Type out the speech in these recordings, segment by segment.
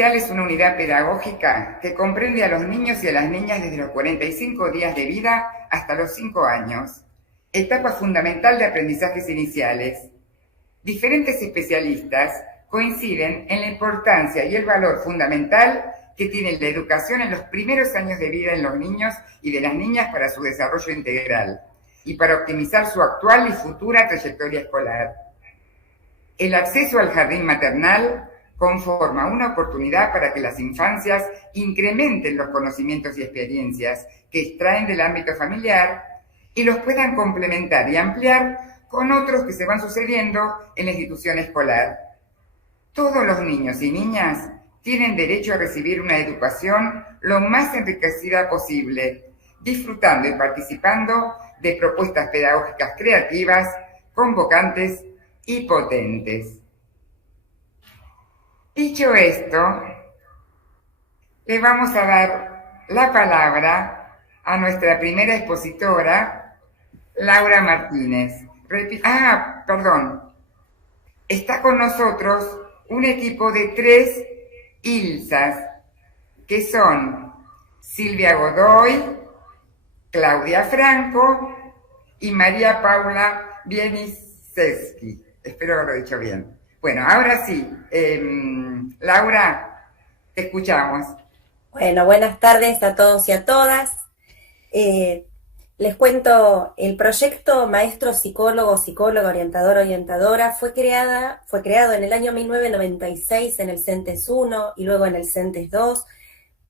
inicial es una unidad pedagógica que comprende a los niños y a las niñas desde los 45 días de vida hasta los 5 años, etapa fundamental de aprendizajes iniciales. Diferentes especialistas coinciden en la importancia y el valor fundamental que tiene la educación en los primeros años de vida en los niños y de las niñas para su desarrollo integral y para optimizar su actual y futura trayectoria escolar. El acceso al jardín maternal conforma una oportunidad para que las infancias incrementen los conocimientos y experiencias que extraen del ámbito familiar y los puedan complementar y ampliar con otros que se van sucediendo en la institución escolar. Todos los niños y niñas tienen derecho a recibir una educación lo más enriquecida posible, disfrutando y participando de propuestas pedagógicas creativas, convocantes y potentes. Dicho esto, le vamos a dar la palabra a nuestra primera expositora, Laura Martínez. Está con nosotros un equipo de 3 Ilsas, que son Silvia Godoy, Claudia Franco y María Paula Bieniszewski. Espero haberlo dicho bien. Bueno, ahora sí, Laura, te escuchamos. Bueno, buenas tardes a todos y a todas. Les cuento, el proyecto Maestro Psicólogo, Psicóloga, Orientador, Orientadora fue creado en el año 1996 en el CENTES 1 y luego en el CENTES 2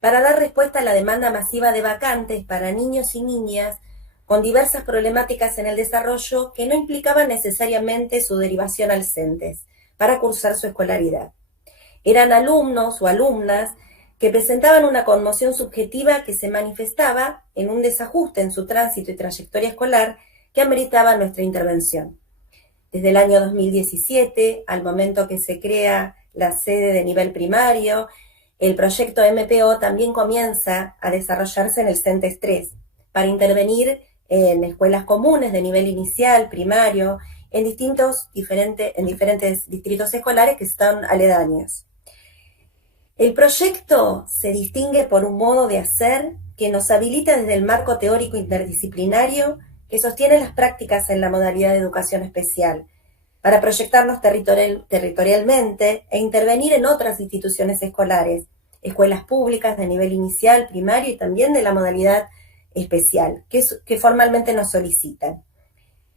para dar respuesta a la demanda masiva de vacantes para niños y niñas con diversas problemáticas en el desarrollo que no implicaban necesariamente su derivación al CENTES para cursar su escolaridad. Eran alumnos o alumnas que presentaban una conmoción subjetiva que se manifestaba en un desajuste en su tránsito y trayectoria escolar que ameritaba nuestra intervención. Desde el año 2017, al momento que se crea la sede de nivel primario, el proyecto MPO también comienza a desarrollarse en el CENTES 3 para intervenir en escuelas comunes de nivel inicial, primario, en diferentes distritos escolares que están aledaños. El proyecto se distingue por un modo de hacer que nos habilita desde el marco teórico interdisciplinario que sostiene las prácticas en la modalidad de educación especial, para proyectarnos territorialmente e intervenir en otras instituciones escolares, escuelas públicas de nivel inicial, primario y también de la modalidad especial, que formalmente nos solicitan.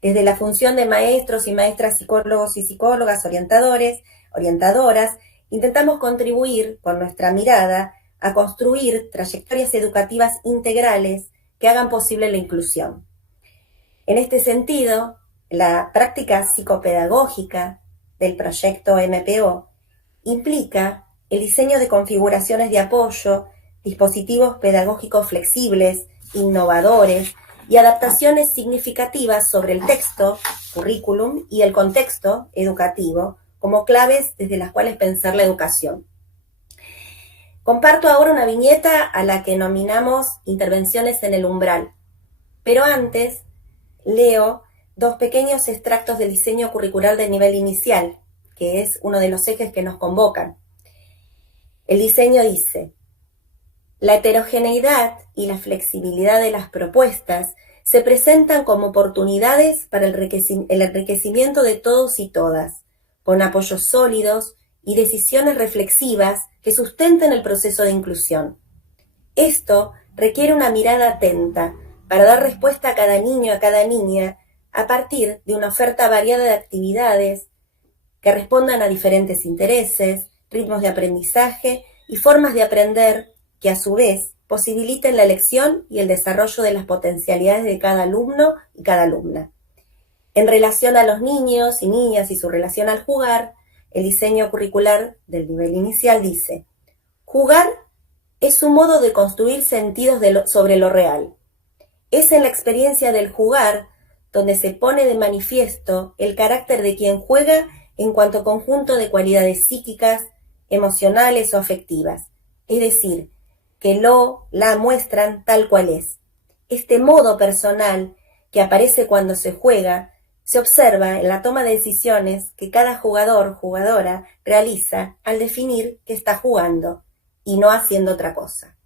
Desde la función de maestros y maestras psicólogos y psicólogas, orientadores, orientadoras, intentamos contribuir con nuestra mirada a construir trayectorias educativas integrales que hagan posible la inclusión. En este sentido, la práctica psicopedagógica del proyecto MPO implica el diseño de configuraciones de apoyo, dispositivos pedagógicos flexibles, innovadores y adaptaciones significativas sobre el texto, currículum y el contexto educativo como claves desde las cuales pensar la educación. Comparto ahora una viñeta a la que nominamos Intervenciones en el umbral, pero antes leo 2 pequeños extractos del diseño curricular de nivel inicial, que es uno de los ejes que nos convocan. El diseño dice: la heterogeneidad y la flexibilidad de las propuestas se presentan como oportunidades para el enriquecimiento de todos y todas, con apoyos sólidos y decisiones reflexivas que sustenten el proceso de inclusión. Esto requiere una mirada atenta para dar respuesta a cada niño, a cada niña, a partir de una oferta variada de actividades que respondan a diferentes intereses, ritmos de aprendizaje y formas de aprender que a su vez posibiliten la elección y el desarrollo de las potencialidades de cada alumno y cada alumna. En relación a los niños y niñas y su relación al jugar, el diseño curricular del nivel inicial dice: jugar es un modo de construir sentidos sobre lo real. Es en la experiencia del jugar donde se pone de manifiesto el carácter de quien juega en cuanto a conjunto de cualidades psíquicas, emocionales o afectivas, es decir, que la muestran tal cual es. Este modo personal que aparece cuando se juega se observa en la toma de decisiones que cada jugador, jugadora, realiza al definir que está jugando. y no haciendo otra cosa.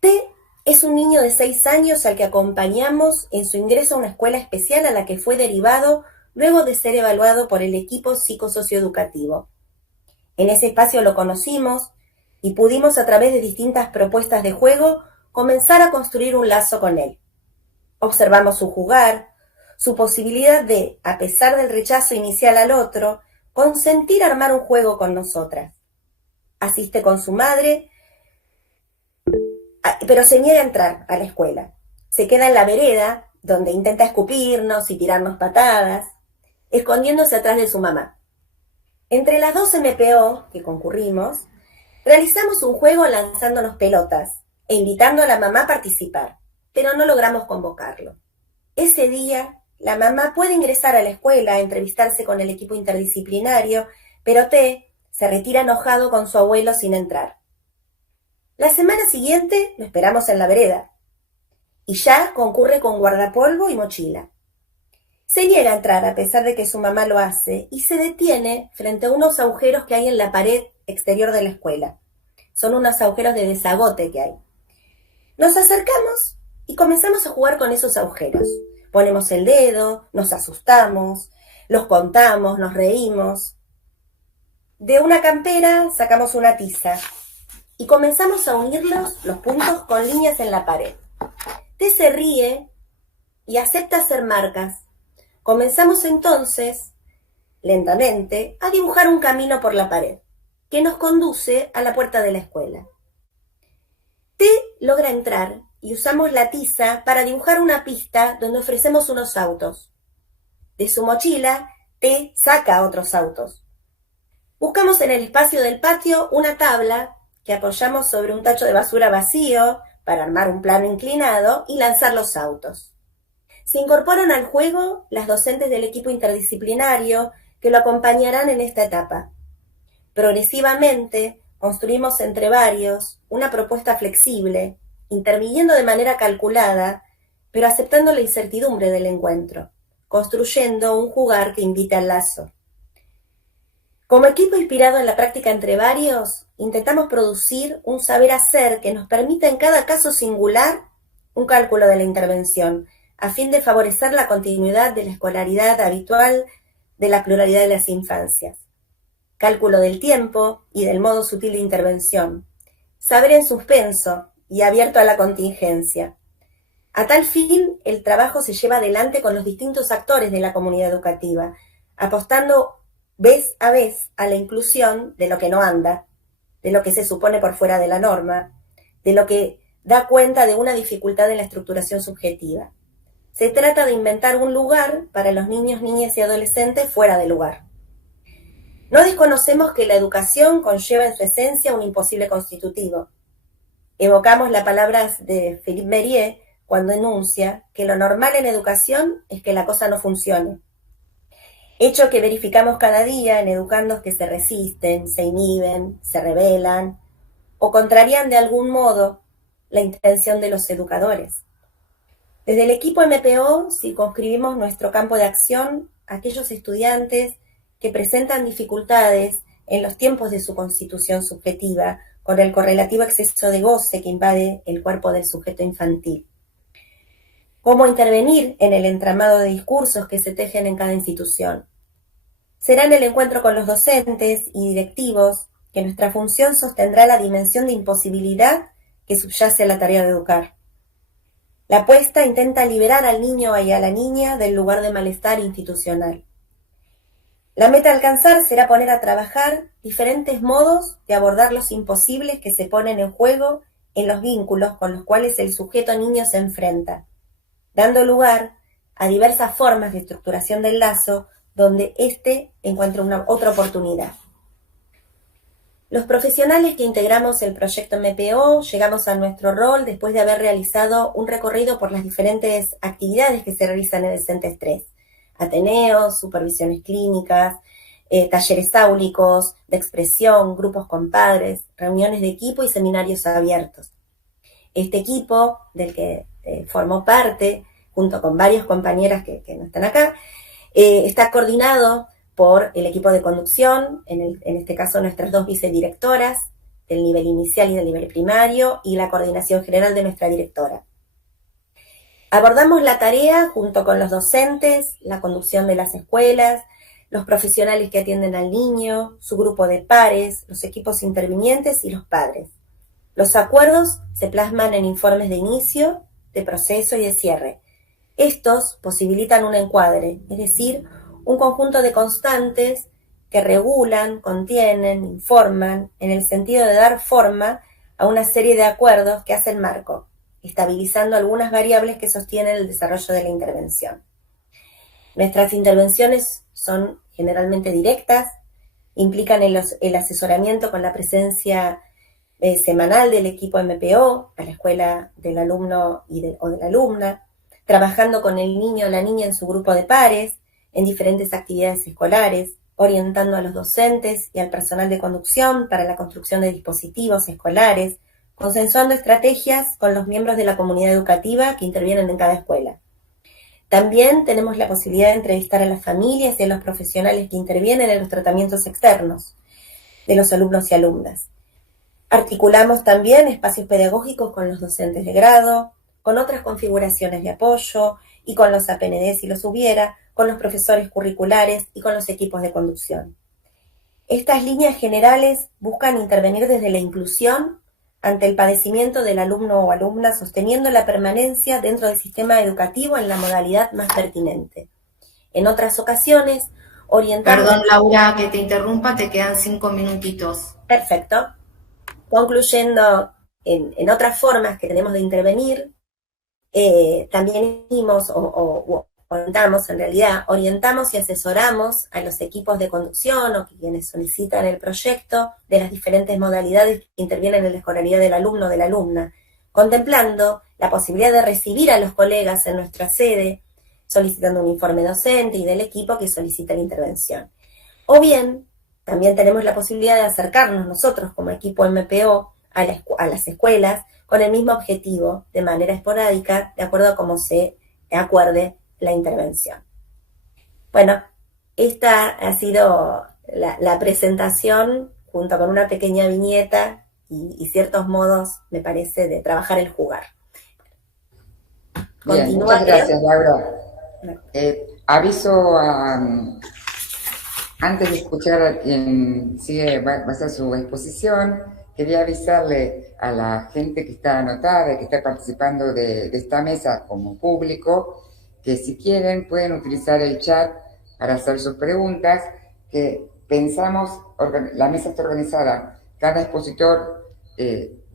T es un niño de 6 años al que acompañamos en su ingreso a una escuela especial a la que fue derivado luego de ser evaluado por el equipo psicosocioeducativo. En ese espacio lo conocimos y pudimos, a través de distintas propuestas de juego, comenzar a construir un lazo con él. Observamos su jugar, su posibilidad de, a pesar del rechazo inicial al otro, consentir armar un juego con nosotras. Asiste con su madre, pero se niega a entrar a la escuela. Se queda en la vereda, donde intenta escupirnos y tirarnos patadas, escondiéndose atrás de su mamá. Entre las 2 MPO que concurrimos, realizamos un juego lanzándonos pelotas e invitando a la mamá a participar, pero no logramos convocarlo. Ese día, la mamá puede ingresar a la escuela a entrevistarse con el equipo interdisciplinario, pero T se retira enojado con su abuelo sin entrar. La semana siguiente lo esperamos en la vereda, y ya concurre con guardapolvo y mochila. Se niega a entrar a pesar de que su mamá lo hace y se detiene frente a unos agujeros que hay en la pared exterior de la escuela. Son unos agujeros de desagote que hay. Nos acercamos y comenzamos a jugar con esos agujeros. Ponemos el dedo, nos asustamos, los contamos, nos reímos. De una campera sacamos una tiza y comenzamos a unir los puntos con líneas en la pared. T se ríe y acepta hacer marcas. Comenzamos entonces, lentamente, a dibujar un camino por la pared, que nos conduce a la puerta de la escuela. T logra entrar y usamos la tiza para dibujar una pista donde ofrecemos unos autos. De su mochila, T saca otros autos. Buscamos en el espacio del patio una tabla que apoyamos sobre un tacho de basura vacío para armar un plano inclinado y lanzar los autos. Se incorporan al juego las docentes del equipo interdisciplinario que lo acompañarán en esta etapa. Progresivamente construimos entre varios una propuesta flexible, interviniendo de manera calculada, pero aceptando la incertidumbre del encuentro, construyendo un jugar que invite al lazo. Como equipo inspirado en la práctica entre varios, intentamos producir un saber hacer que nos permita en cada caso singular un cálculo de la intervención, a fin de favorecer la continuidad de la escolaridad habitual de la pluralidad de las infancias. Cálculo del tiempo y del modo sutil de intervención. Saber en suspenso y abierto a la contingencia. A tal fin, el trabajo se lleva adelante con los distintos actores de la comunidad educativa, apostando vez a vez a la inclusión de lo que no anda, de lo que se supone por fuera de la norma, de lo que da cuenta de una dificultad en la estructuración subjetiva. Se trata de inventar un lugar para los niños, niñas y adolescentes fuera de lugar. No desconocemos que la educación conlleva en su esencia un imposible constitutivo. Evocamos las palabras de Philippe Mérieux cuando enuncia que lo normal en educación es que la cosa no funcione. Hecho que verificamos cada día en educandos que se resisten, se inhiben, se rebelan o contrarían de algún modo la intención de los educadores. Desde el equipo MPO circunscribimos nuestro campo de acción a aquellos estudiantes que presentan dificultades en los tiempos de su constitución subjetiva con el correlativo exceso de goce que invade el cuerpo del sujeto infantil. Cómo intervenir en el entramado de discursos que se tejen en cada institución. Será en el encuentro con los docentes y directivos que nuestra función sostendrá la dimensión de imposibilidad que subyace a la tarea de educar. La apuesta intenta liberar al niño y a la niña del lugar de malestar institucional. La meta a alcanzar será poner a trabajar diferentes modos de abordar los imposibles que se ponen en juego en los vínculos con los cuales el sujeto niño se enfrenta, dando lugar a diversas formas de estructuración del lazo donde éste encuentra otra oportunidad. Los profesionales que integramos el proyecto MPO llegamos a nuestro rol después de haber realizado un recorrido por las diferentes actividades que se realizan en el CENTES 3. Ateneos, supervisiones clínicas, talleres áulicos, de expresión, grupos con padres, reuniones de equipo y seminarios abiertos. Este equipo, del que formo parte, junto con varias compañeras que no están acá, está coordinado por el equipo de conducción, en este caso nuestras 2 vicedirectoras, del nivel inicial y del nivel primario y la coordinación general de nuestra directora. Abordamos la tarea junto con los docentes, la conducción de las escuelas, los profesionales que atienden al niño, su grupo de pares, los equipos intervinientes y los padres. Los acuerdos se plasman en informes de inicio, de proceso y de cierre. Estos posibilitan un encuadre, es decir, un conjunto de constantes que regulan, contienen, informan, en el sentido de dar forma a una serie de acuerdos que hacen marco, estabilizando algunas variables que sostienen el desarrollo de la intervención. Nuestras intervenciones son generalmente directas, implican el asesoramiento con la presencia semanal del equipo MPO a la escuela del alumno o de la alumna, trabajando con el niño o la niña en su grupo de pares, en diferentes actividades escolares, orientando a los docentes y al personal de conducción para la construcción de dispositivos escolares, consensuando estrategias con los miembros de la comunidad educativa que intervienen en cada escuela. También tenemos la posibilidad de entrevistar a las familias y a los profesionales que intervienen en los tratamientos externos de los alumnos y alumnas. Articulamos también espacios pedagógicos con los docentes de grado, con otras configuraciones de apoyo y con los APND si los hubiera, con los profesores curriculares y con los equipos de conducción. Estas líneas generales buscan intervenir desde la inclusión ante el padecimiento del alumno o alumna, sosteniendo la permanencia dentro del sistema educativo en la modalidad más pertinente. En otras ocasiones, orientamos... Perdón, Laura, que te interrumpa, te quedan 5 minutitos. Perfecto. Concluyendo en otras formas que tenemos de intervenir, también orientamos y asesoramos a los equipos de conducción o quienes solicitan el proyecto de las diferentes modalidades que intervienen en la escolaridad del alumno o de la alumna, contemplando la posibilidad de recibir a los colegas en nuestra sede, solicitando un informe docente y del equipo que solicita la intervención. O bien, también tenemos la posibilidad de acercarnos nosotros como equipo MPO a las escuelas con el mismo objetivo, de manera esporádica, de acuerdo a cómo se acuerde la intervención. Bueno, esta ha sido la presentación junto con una pequeña viñeta y ciertos modos, me parece, de trabajar el jugar. Bien, muchas gracias, Laura. Aviso antes de escuchar a quien va a hacer su exposición, quería avisarle a la gente que está anotada y que está participando de esta mesa como público, que si quieren pueden utilizar el chat para hacer sus preguntas, que pensamos, la mesa está organizada, cada expositor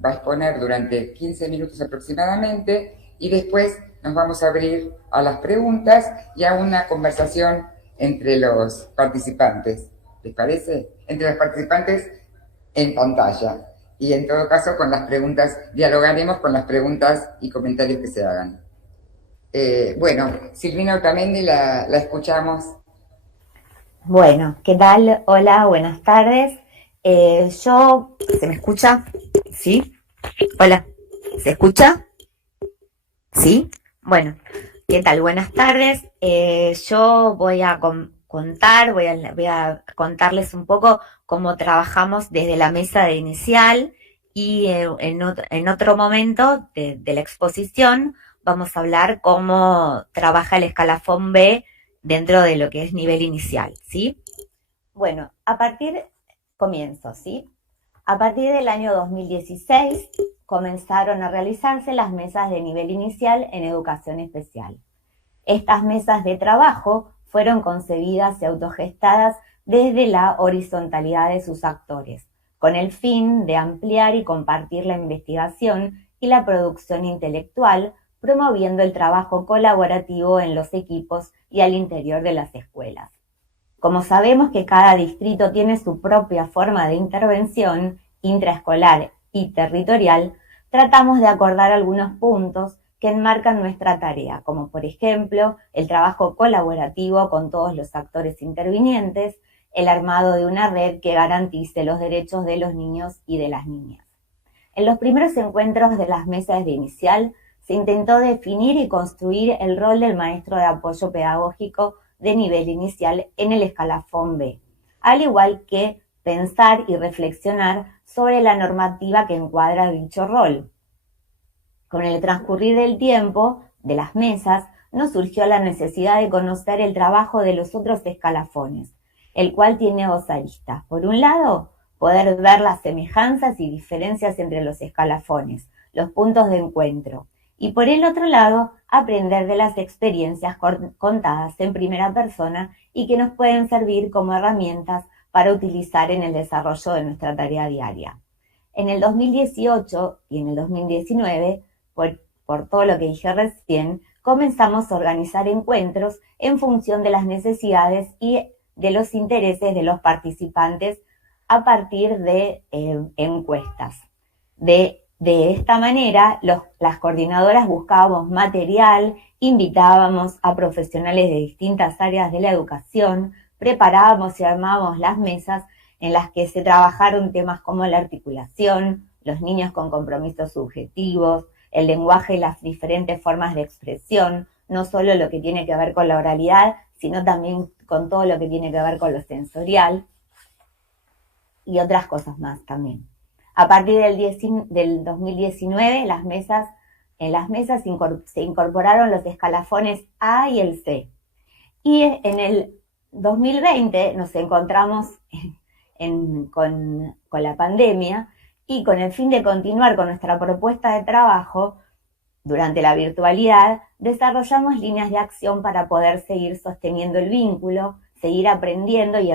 va a exponer durante 15 minutos aproximadamente y después nos vamos a abrir a las preguntas y a una conversación entre los participantes. ¿Les parece? Entre los participantes en pantalla. Y en todo caso, con las preguntas, dialogaremos con las preguntas y comentarios que se hagan. Bueno, Silvina Otamendi, la escuchamos. Bueno, ¿qué tal? Hola, buenas tardes. ¿Se me escucha? ¿Sí? Hola, ¿se escucha? ¿Sí? Bueno, ¿qué tal? Buenas tardes. Yo voy a contarles un poco cómo trabajamos desde la mesa de inicial y en otro momento de la exposición vamos a hablar cómo trabaja el escalafón B dentro de lo que es nivel inicial, ¿sí? Bueno, comienzo, ¿sí? A partir del año 2016 comenzaron a realizarse las mesas de nivel inicial en educación especial. Estas mesas de trabajo fueron concebidas y autogestadas desde la horizontalidad de sus actores, con el fin de ampliar y compartir la investigación y la producción intelectual, promoviendo el trabajo colaborativo en los equipos y al interior de las escuelas. Como sabemos que cada distrito tiene su propia forma de intervención intraescolar y territorial, tratamos de acordar algunos puntos que enmarcan nuestra tarea, como por ejemplo el trabajo colaborativo con todos los actores intervinientes, el armado de una red que garantice los derechos de los niños y de las niñas. En los primeros encuentros de las mesas de inicial se intentó definir y construir el rol del maestro de apoyo pedagógico de nivel inicial en el escalafón B, al igual que pensar y reflexionar sobre la normativa que encuadra dicho rol. Con el transcurrir del tiempo de las mesas, nos surgió la necesidad de conocer el trabajo de los otros escalafones, el cual tiene dos aristas. Por un lado, poder ver las semejanzas y diferencias entre los escalafones, los puntos de encuentro, y por el otro lado, aprender de las experiencias contadas en primera persona y que nos pueden servir como herramientas para utilizar en el desarrollo de nuestra tarea diaria. En el 2018 y en el 2019, por todo lo que dije recién, comenzamos a organizar encuentros en función de las necesidades y de los intereses de los participantes a partir de encuestas. De esta manera, las coordinadoras buscábamos material, invitábamos a profesionales de distintas áreas de la educación, preparábamos y armábamos las mesas en las que se trabajaron temas como la articulación, los niños con compromisos subjetivos, el lenguaje y las diferentes formas de expresión, no solo lo que tiene que ver con la oralidad, sino también con todo lo que tiene que ver con lo sensorial y otras cosas más también. A partir del 2019, en las mesas se incorporaron los escalafones A y el C. Y en el 2020 nos encontramos con la pandemia y con el fin de continuar con nuestra propuesta de trabajo durante la virtualidad, desarrollamos líneas de acción para poder seguir sosteniendo el vínculo, seguir aprendiendo y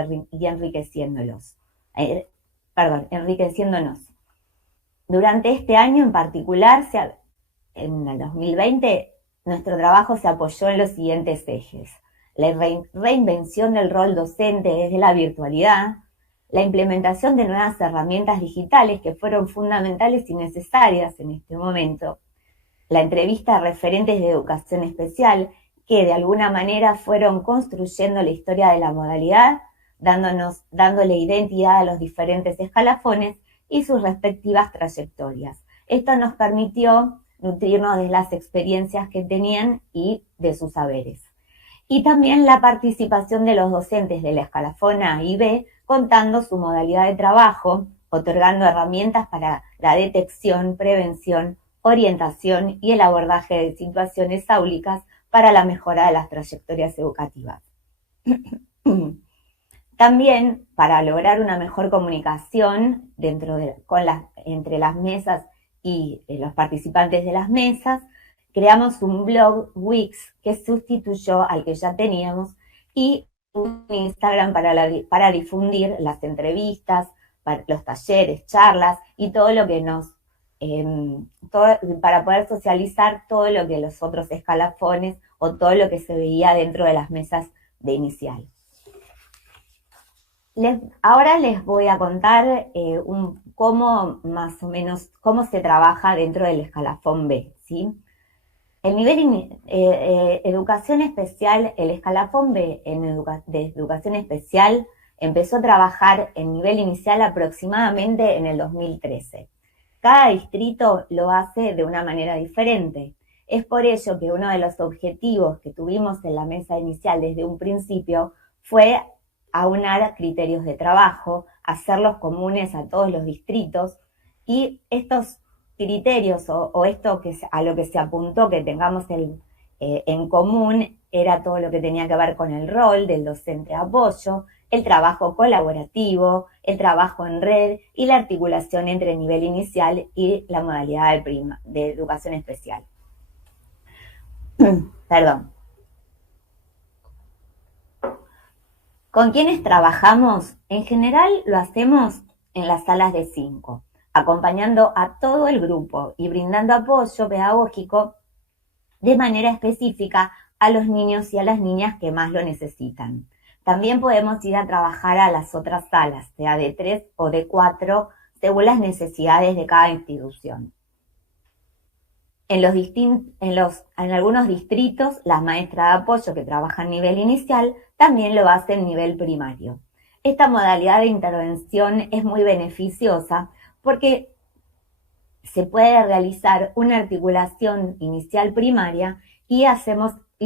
enriqueciéndonos. Durante este año en particular, en el 2020, nuestro trabajo se apoyó en los siguientes ejes: la reinvención del rol docente desde la virtualidad, la implementación de nuevas herramientas digitales que fueron fundamentales y necesarias en este momento, la entrevista a referentes de educación especial que de alguna manera fueron construyendo la historia de la modalidad, dándole identidad a los diferentes escalafones y sus respectivas trayectorias. Esto nos permitió nutrirnos de las experiencias que tenían y de sus saberes. Y también la participación de los docentes del escalafón A y B, contando su modalidad de trabajo, otorgando herramientas para la detección, prevención, orientación y el abordaje de situaciones áulicas para la mejora de las trayectorias educativas. También, para lograr una mejor comunicación entre las mesas y los participantes de las mesas, creamos un blog Wix que sustituyó al que ya teníamos y un Instagram para difundir las entrevistas, los talleres, charlas y todo lo que para poder socializar todo lo que los otros escalafones o todo lo que se veía dentro de las mesas de inicial. Ahora les voy a contar cómo se trabaja dentro del escalafón B, ¿sí? El nivel educación especial, el escalafón B de educación especial empezó a trabajar en nivel inicial aproximadamente en el 2013. Cada distrito lo hace de una manera diferente. Es por ello que uno de los objetivos que tuvimos en la mesa inicial desde un principio fue aunar criterios de trabajo, hacerlos comunes a todos los distritos, y estos criterios o esto a lo que se apuntó que tengamos en común era todo lo que tenía que ver con el rol del docente de apoyo, el trabajo colaborativo, el trabajo en red y la articulación entre el nivel inicial y la modalidad de educación especial. Perdón. ¿Con quiénes trabajamos? En general lo hacemos en las salas de 5, acompañando a todo el grupo y brindando apoyo pedagógico de manera específica a los niños y a las niñas que más lo necesitan. También podemos ir a trabajar a las otras salas, sea de 3 o de 4, según las necesidades de cada institución. En algunos distritos, las maestras de apoyo que trabajan a nivel inicial también lo hacen a nivel primario. Esta modalidad de intervención es muy beneficiosa porque se puede realizar una articulación inicial primaria y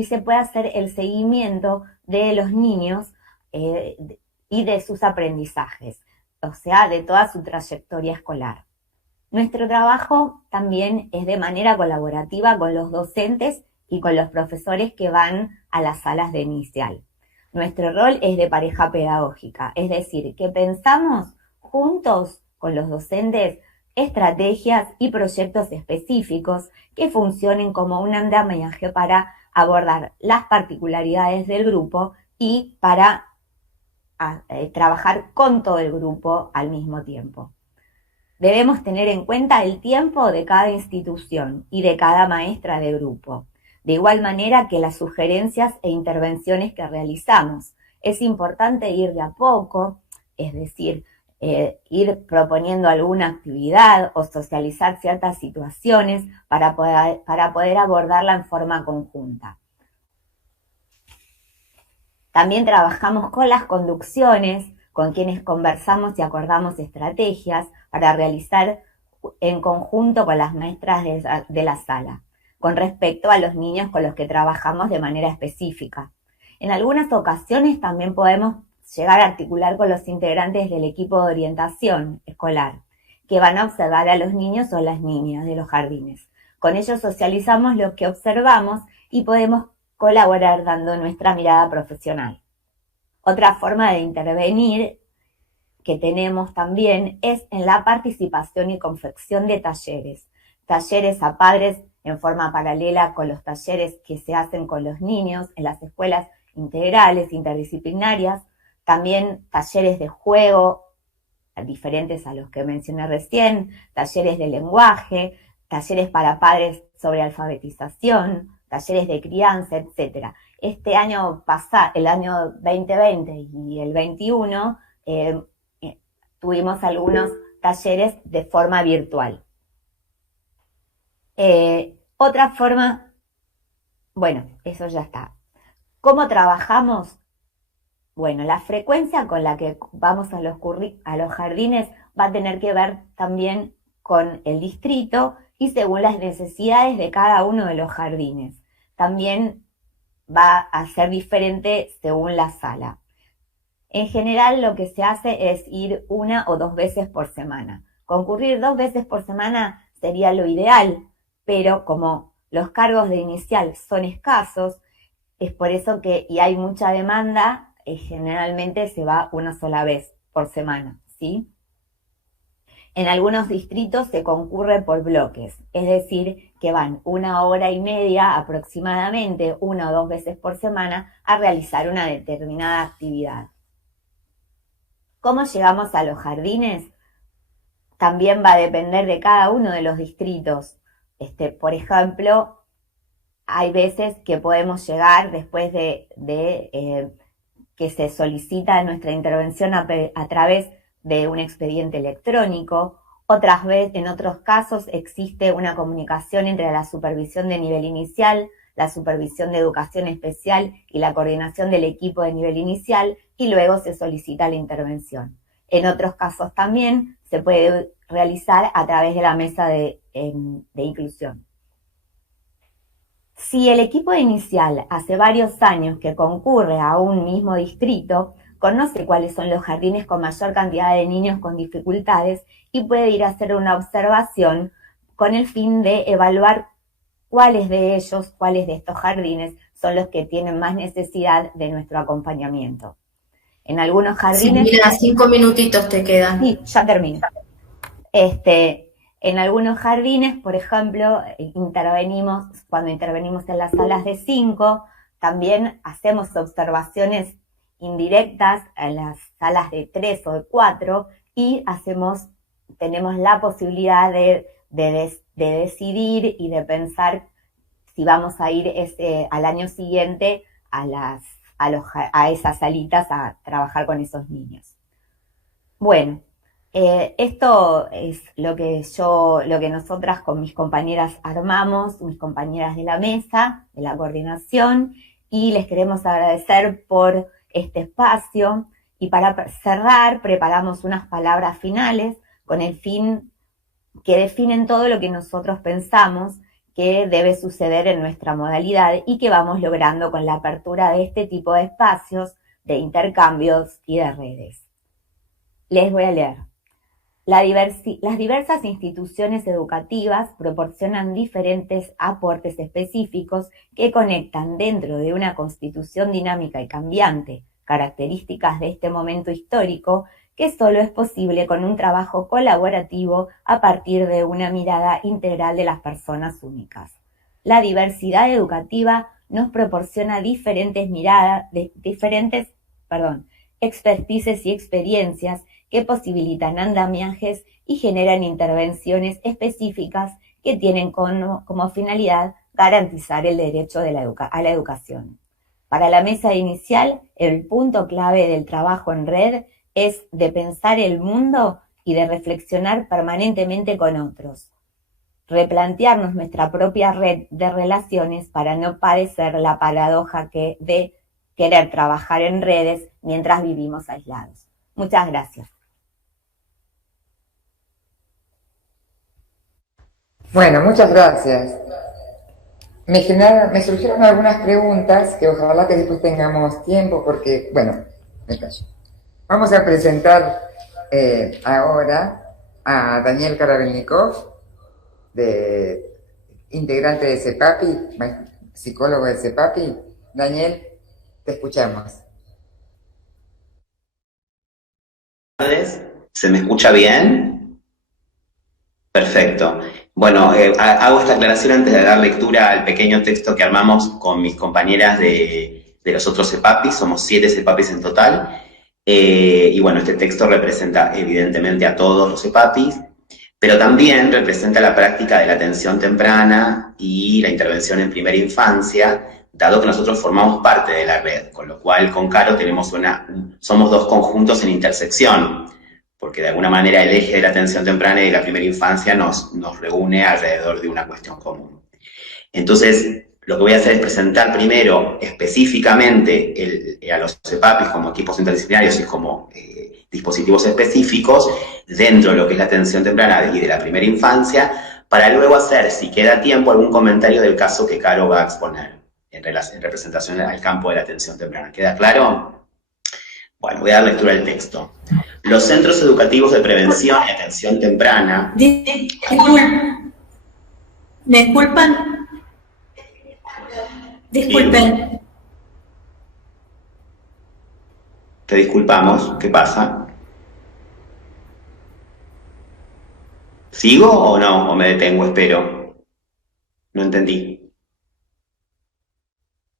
se puede hacer el seguimiento de los niños y de sus aprendizajes. o sea, de toda su trayectoria escolar. Nuestro trabajo también es de manera colaborativa con los docentes y con los profesores que van a las salas de inicial. Nuestro rol es de pareja pedagógica, es decir, que pensamos juntos con los docentes estrategias y proyectos específicos que funcionen como un andamiaje para abordar las particularidades del grupo y para trabajar con todo el grupo al mismo tiempo. Debemos tener en cuenta el tiempo de cada institución y de cada maestra de grupo, de igual manera que las sugerencias e intervenciones que realizamos. Es importante ir de a poco, es decir, ir proponiendo alguna actividad o socializar ciertas situaciones para poder abordarla en forma conjunta. También trabajamos con las conducciones, con quienes conversamos y acordamos estrategias para realizar en conjunto con las maestras de la sala, con respecto a los niños con los que trabajamos de manera específica. En algunas ocasiones también podemos llegar a articular con los integrantes del equipo de orientación escolar, que van a observar a los niños o las niñas de los jardines. Con ellos socializamos lo que observamos y podemos colaborar dando nuestra mirada profesional. Otra forma de intervenir que tenemos también es en la participación y confección de talleres a padres en forma paralela con los talleres que se hacen con los niños en las escuelas integrales, interdisciplinarias, también talleres de juego diferentes a los que mencioné recién, talleres de lenguaje, talleres para padres sobre alfabetización, talleres de crianza, etc. Este año pasado, el año 2020 y el 21, tuvimos algunos talleres de forma virtual. Otra forma, bueno, eso ya está. ¿Cómo trabajamos? Bueno, la frecuencia con la que vamos a los jardines va a tener que ver también con el distrito y según las necesidades de cada uno de los jardines. También va a ser diferente según la sala. En general, lo que se hace es ir 1 o 2 veces por semana. Concurrir 2 veces por semana sería lo ideal, pero como los cargos de inicial son escasos, es por eso que, y hay mucha demanda, generalmente se va 1 sola vez por semana, ¿sí? En algunos distritos se concurre por bloques, es decir, que van 1 hora y media aproximadamente, 1 o 2 veces por semana, a realizar una determinada actividad. ¿Cómo llegamos a los jardines? También va a depender de cada uno de los distritos. Por ejemplo, hay veces que podemos llegar después de que se solicita nuestra intervención a través de un expediente electrónico. En otros casos existe una comunicación entre la supervisión de nivel inicial, la supervisión de educación especial y la coordinación del equipo de nivel inicial y luego se solicita la intervención. En otros casos también se puede realizar a través de la mesa de inclusión. Si el equipo inicial hace varios años que concurre a un mismo distrito, conoce cuáles son los jardines con mayor cantidad de niños con dificultades y puede ir a hacer una observación con el fin de evaluar cuáles de estos jardines son los que tienen más necesidad de nuestro acompañamiento. En algunos jardines... Sí, mira, 5 minutitos te quedan. Sí, ya termino. En algunos jardines, por ejemplo, cuando intervenimos en las salas de 5, también hacemos observaciones indirectas en las salas de 3 o de 4 y tenemos la posibilidad de decidir y de pensar si vamos a ir al año siguiente a esas salitas a trabajar con esos niños. Bueno, esto es lo que nosotras con mis compañeras armamos, mis compañeras de la mesa, de la coordinación, y les queremos agradecer por este espacio. Y para cerrar, preparamos unas palabras finales con el fin que definen todo lo que nosotros pensamos que debe suceder en nuestra modalidad y que vamos logrando con la apertura de este tipo de espacios, de intercambios y de redes. Les voy a leer. Las diversas instituciones educativas proporcionan diferentes aportes específicos que conectan dentro de una constitución dinámica y cambiante, características de este momento histórico, que solo es posible con un trabajo colaborativo a partir de una mirada integral de las únicas. La diversidad educativa nos proporciona diferentes expertices y experiencias que posibilitan andamiajes y generan intervenciones específicas que tienen como finalidad garantizar el derecho a la educación. Para la mesa inicial, el punto clave del trabajo en red es de pensar el mundo y de reflexionar permanentemente con otros. Replantearnos nuestra propia red de relaciones para no padecer la paradoja de querer trabajar en redes mientras vivimos aislados. Muchas gracias. Bueno, muchas gracias. Me surgieron algunas preguntas que ojalá que después tengamos tiempo porque, bueno, me callo. Vamos a presentar ahora a Daniel Karavelnikov, integrante de CEPAPI, psicólogo de CEPAPI. Daniel, te escuchamos. ¿Se me escucha bien? Perfecto. Bueno, hago esta aclaración antes de dar lectura al pequeño texto que armamos con mis compañeras de los otros CEPAPIs. Somos 7 CEPAPIs en total. Y bueno, este texto representa evidentemente a todos los CEPAPIs, pero también representa la práctica de la atención temprana y la intervención en primera infancia, dado que nosotros formamos parte de la red, con lo cual con Caro somos dos conjuntos en intersección, porque de alguna manera el eje de la atención temprana y de la primera infancia nos reúne alrededor de una cuestión común. Entonces, lo que voy a hacer es presentar primero específicamente a los CEPAPIs como equipos interdisciplinarios y como dispositivos específicos dentro de lo que es la atención temprana y de la primera infancia, para luego hacer, si queda tiempo, algún comentario del caso que Caro va a exponer en representación al campo de la atención temprana. ¿Queda claro? Bueno, voy a dar lectura al texto. Los centros educativos de prevención y atención temprana... Disculpen. Te disculpamos. ¿Qué pasa? ¿Sigo o no? ¿O me detengo? Espero. No entendí.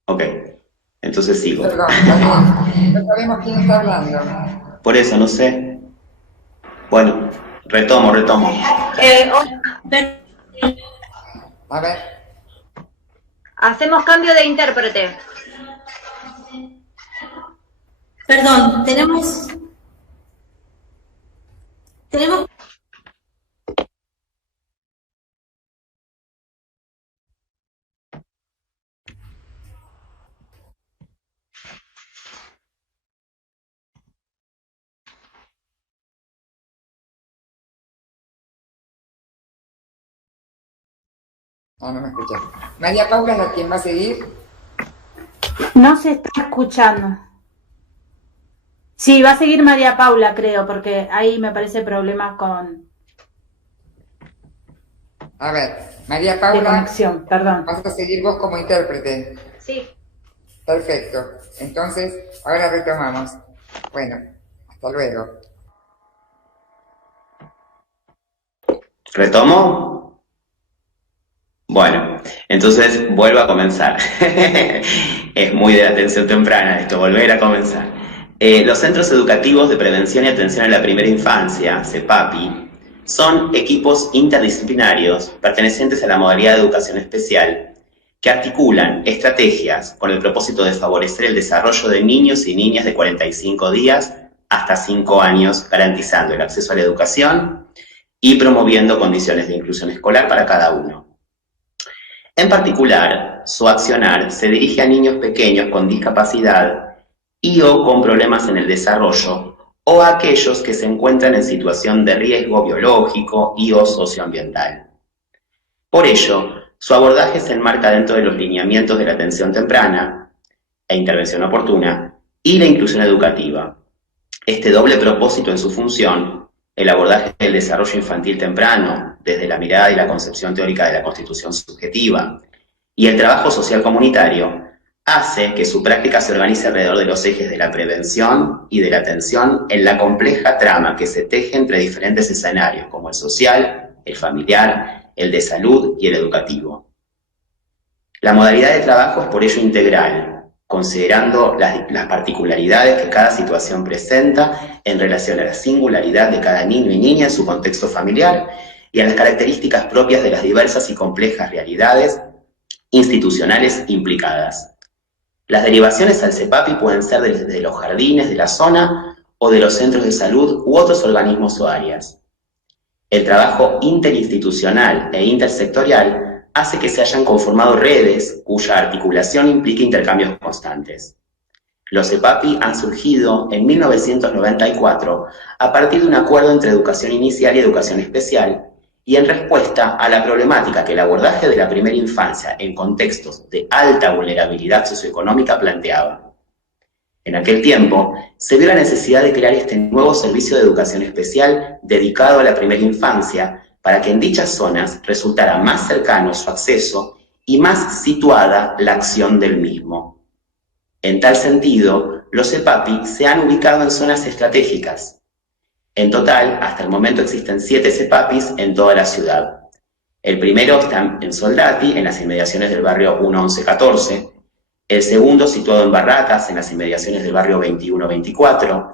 Ok. Entonces sigo. Perdón, Daniel, no sabemos quién está hablando. Por eso, no sé. Bueno, retomo. A ver. Hacemos cambio de intérprete. Perdón, tenemos... Ah, no me escuchas. María Paula es la quien va a seguir. No se está escuchando. Sí, va a seguir María Paula, creo, porque ahí me parece problemas A ver, María de Paula, conexión, perdón. vas a seguir vos como intérprete. Sí. Perfecto. Entonces, ahora retomamos. Bueno, hasta luego. ¿Retomo? Bueno, entonces vuelvo a comenzar. Es muy de la atención temprana esto, volver a comenzar. Los centros educativos de prevención y atención a la primera infancia, CEPAPI, son equipos interdisciplinarios pertenecientes a la modalidad de educación especial que articulan estrategias con el propósito de favorecer el desarrollo de niños y niñas de 45 días hasta 5 años, garantizando el acceso a la educación y promoviendo condiciones de inclusión escolar para cada uno. En particular, su accionar se dirige a niños pequeños con discapacidad y o con problemas en el desarrollo, o a aquellos que se encuentran en situación de riesgo biológico y o socioambiental. Por ello, su abordaje se enmarca dentro de los lineamientos de la atención temprana e intervención oportuna y la inclusión educativa, Este doble propósito en su función, el abordaje del desarrollo infantil temprano, desde la mirada y la concepción teórica de la constitución subjetiva, y el trabajo social comunitario, hace que su práctica se organice alrededor de los ejes de la prevención y de la atención en la compleja trama que se teje entre diferentes escenarios, como el social, el familiar, el de salud y el educativo. La modalidad de trabajo es por ello integral, considerando las particularidades que cada situación presenta en relación a la singularidad de cada niño y niña en su contexto familiar y a las características propias de las diversas y complejas realidades institucionales implicadas. Las derivaciones al CEPAPI pueden ser desde los jardines de la zona o de los centros de salud u otros organismos o áreas. El trabajo interinstitucional e intersectorial hace que se hayan conformado redes cuya articulación implica intercambios constantes. Los CEPAPI han surgido en 1994 a partir de un acuerdo entre educación inicial y educación especial y en respuesta a la problemática que el abordaje de la primera infancia en contextos de alta vulnerabilidad socioeconómica planteaba. En aquel tiempo, se vio la necesidad de crear este nuevo servicio de educación especial dedicado a la primera infancia para que en dichas zonas resultara más cercano su acceso y más situada la acción del mismo. En tal sentido, los CEPAPI se han ubicado en zonas estratégicas. En total, hasta el momento existen 7 CEPAPIs en toda la ciudad. El primero está en Soldati, en las inmediaciones del barrio 1-11-14. El segundo situado en Barracas, en las inmediaciones del barrio 21-24.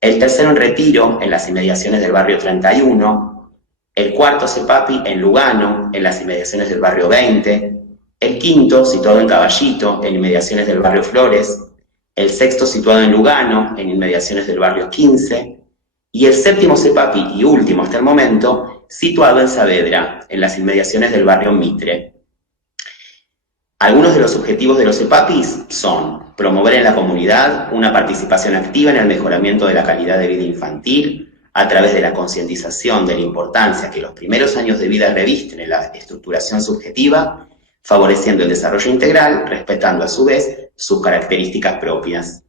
El tercero en Retiro, en las inmediaciones del barrio 31. El cuarto CEPAPI en Lugano, en las inmediaciones del barrio 20. El quinto situado en Caballito, en inmediaciones del barrio Flores. El sexto situado en Lugano, en inmediaciones del barrio 15. Y el séptimo CEPAPI y último hasta el momento, situado en Saavedra, en las inmediaciones del barrio Mitre. Algunos de los objetivos de los CEPAPIs son promover en la comunidad una participación activa en el mejoramiento de la calidad de vida infantil a través de la concientización de la importancia que los primeros años de vida revisten en la estructuración subjetiva, favoreciendo el desarrollo integral, respetando a su vez sus características propias.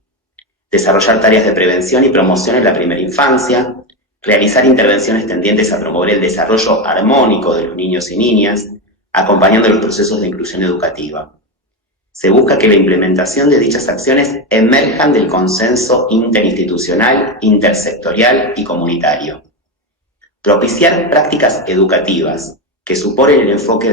Desarrollar tareas de prevención y promoción en la primera infancia, realizar intervenciones tendientes a promover el desarrollo armónico de los niños y niñas, acompañando los procesos de inclusión educativa. Se busca que la implementación de dichas acciones emerjan del consenso interinstitucional, intersectorial y comunitario. Propiciar prácticas educativas que superen el enfoque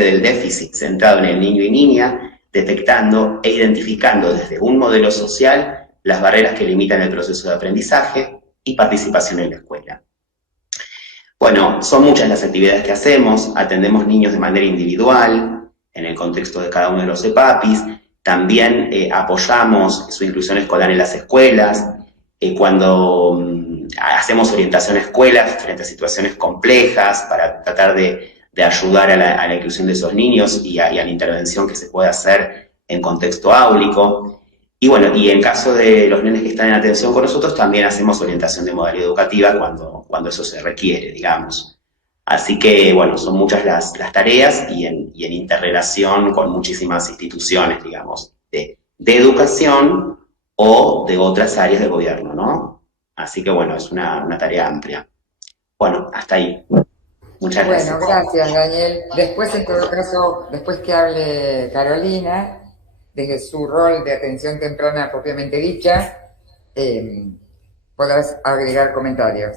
del déficit centrado en el niño y niña, detectando e identificando desde un modelo social las barreras que limitan el proceso de aprendizaje y participación en la escuela. Bueno, son muchas las actividades que hacemos, atendemos niños de manera individual, en el contexto de cada uno de los CEPAPIs, también apoyamos su inclusión escolar en las escuelas, cuando hacemos orientación a escuelas frente a situaciones complejas para tratar de ayudar a la inclusión de esos niños y a la intervención que se puede hacer en contexto áulico. Y bueno, y en caso de los nenes que están en atención con nosotros, también hacemos orientación de modalidad educativa cuando eso se requiere, digamos. Así que, bueno, son muchas las tareas y en interrelación con muchísimas instituciones, digamos, de educación o de otras áreas del gobierno, ¿no? Así que, bueno, es una tarea amplia. Bueno, hasta ahí. Muchas gracias. Bueno, gracias, Daniel. Después, en todo caso, después que hable Carolina, desde su rol de atención temprana propiamente dicha, podrás agregar comentarios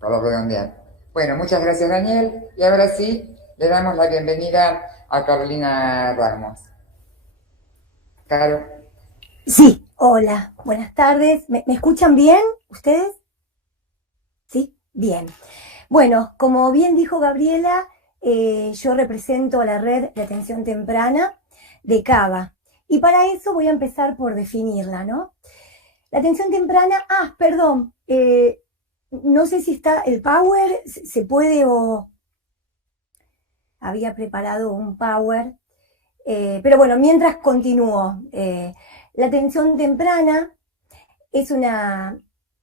para redondear. Bueno, muchas gracias, Daniel. Y ahora sí, le damos la bienvenida a Carolina Ramos. Caro. Sí, hola, buenas tardes. ¿Me escuchan bien ustedes? Sí, bien. Bueno, como bien dijo Gabriela, yo represento a la red de atención temprana de Cava. Y para eso voy a empezar por definirla, ¿no? La atención temprana, perdón, no sé si está el power, se puede o... Había preparado un power, pero bueno, mientras continúo. La atención temprana es una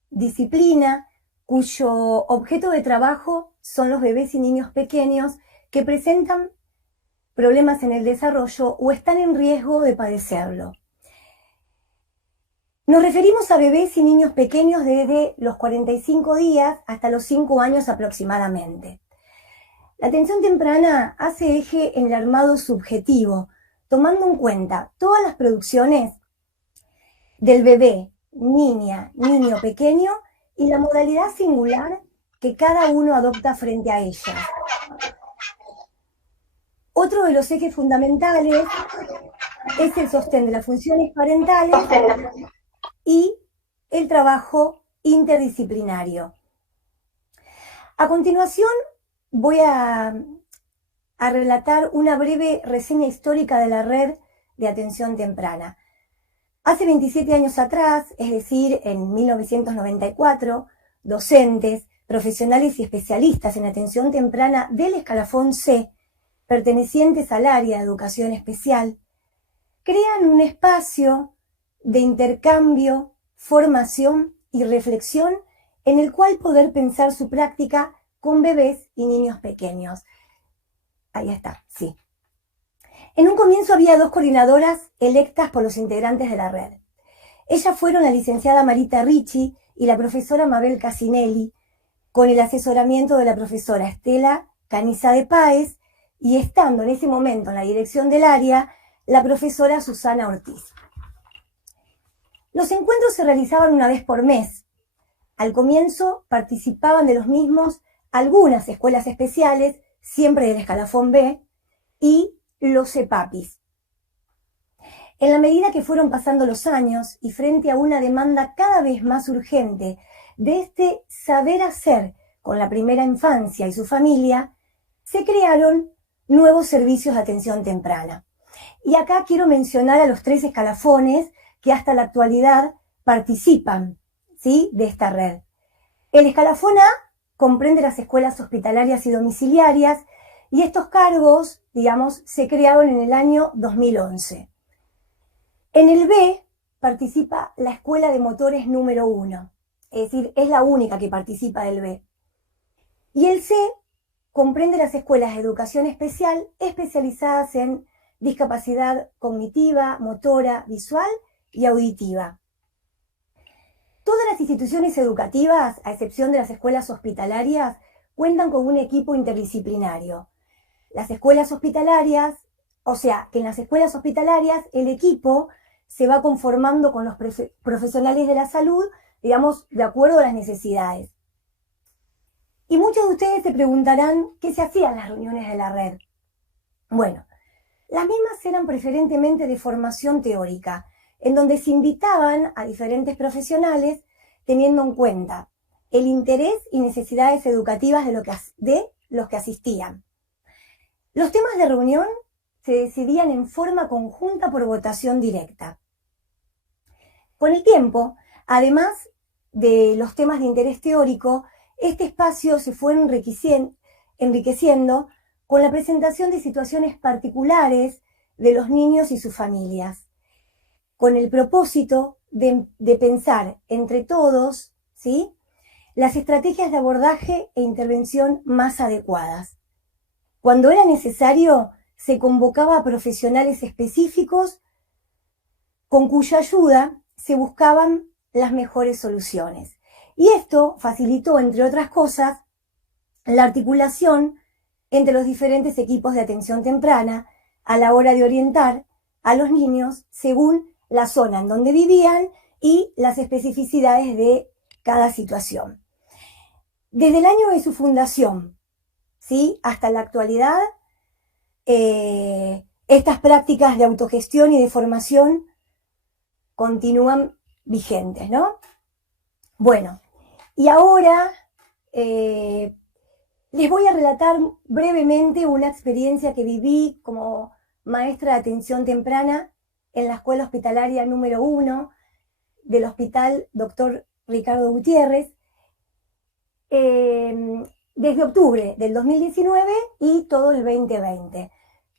disciplina cuyo objeto de trabajo son los bebés y niños pequeños que presentan problemas en el desarrollo o están en riesgo de padecerlo. Nos referimos a bebés y niños pequeños desde los 45 días hasta los 5 años aproximadamente. La atención temprana hace eje en el armado subjetivo, tomando en cuenta todas las producciones del bebé, niña, niño pequeño y la modalidad singular que cada uno adopta frente a ella. Otro de los ejes fundamentales es el sostén de las funciones parentales y el trabajo interdisciplinario. A continuación voy a relatar una breve reseña histórica de la red de atención temprana. Hace 27 años atrás, es decir, en 1994, docentes, profesionales y especialistas en atención temprana del escalafón C, pertenecientes al área de educación especial, crean un espacio de intercambio, formación y reflexión en el cual poder pensar su práctica con bebés y niños pequeños. Ahí está, sí. En un comienzo había 2 coordinadoras electas por los integrantes de la red. Ellas fueron la licenciada Marita Ricci y la profesora Mabel Casinelli, con el asesoramiento de la profesora Estela Caniza de Páez y estando en ese momento en la dirección del área, la profesora Susana Ortiz. Los encuentros se realizaban una vez por mes. Al comienzo participaban de los mismos algunas escuelas especiales, siempre del escalafón B, y los CEPAPIs. En la medida que fueron pasando los años y frente a una demanda cada vez más urgente de este saber hacer con la primera infancia y su familia, se crearon nuevos servicios de atención temprana. Y acá quiero mencionar a los 3 escalafones que hasta la actualidad participan, ¿sí?, de esta red. El escalafón A comprende las escuelas hospitalarias y domiciliarias y estos cargos, digamos, se crearon en el año 2011. En el B participa la escuela de motores número 1, es decir, es la única que participa del B. Y el C comprende las escuelas de educación especial especializadas en discapacidad cognitiva, motora, visual y auditiva. Todas las instituciones educativas, a excepción de las escuelas hospitalarias, cuentan con un equipo interdisciplinario. Las escuelas hospitalarias, o sea, que en las escuelas hospitalarias el equipo se va conformando con los profesionales de la salud, digamos, de acuerdo a las necesidades. Y muchos de ustedes se preguntarán qué se hacían en las reuniones de la red. Bueno, las mismas eran preferentemente de formación teórica, en donde se invitaban a diferentes profesionales teniendo en cuenta el interés y necesidades educativas de los que asistían. Los temas de reunión se decidían en forma conjunta por votación directa. Con el tiempo, además de los temas de interés teórico, este espacio se fue enriqueciendo con la presentación de situaciones particulares de los niños y sus familias, con el propósito de pensar entre todos, ¿sí?, las estrategias de abordaje e intervención más adecuadas. Cuando era necesario, se convocaba a profesionales específicos con cuya ayuda se buscaban las mejores soluciones. Y esto facilitó, entre otras cosas, la articulación entre los diferentes equipos de atención temprana a la hora de orientar a los niños según la zona en donde vivían y las especificidades de cada situación. Desde el año de su fundación, ¿sí?, hasta la actualidad, estas prácticas de autogestión y de formación continúan vigentes, ¿no? Bueno, y ahora les voy a relatar brevemente una experiencia que viví como maestra de atención temprana en la escuela hospitalaria número 1 del Hospital Dr. Ricardo Gutiérrez, desde octubre del 2019 y todo el 2020.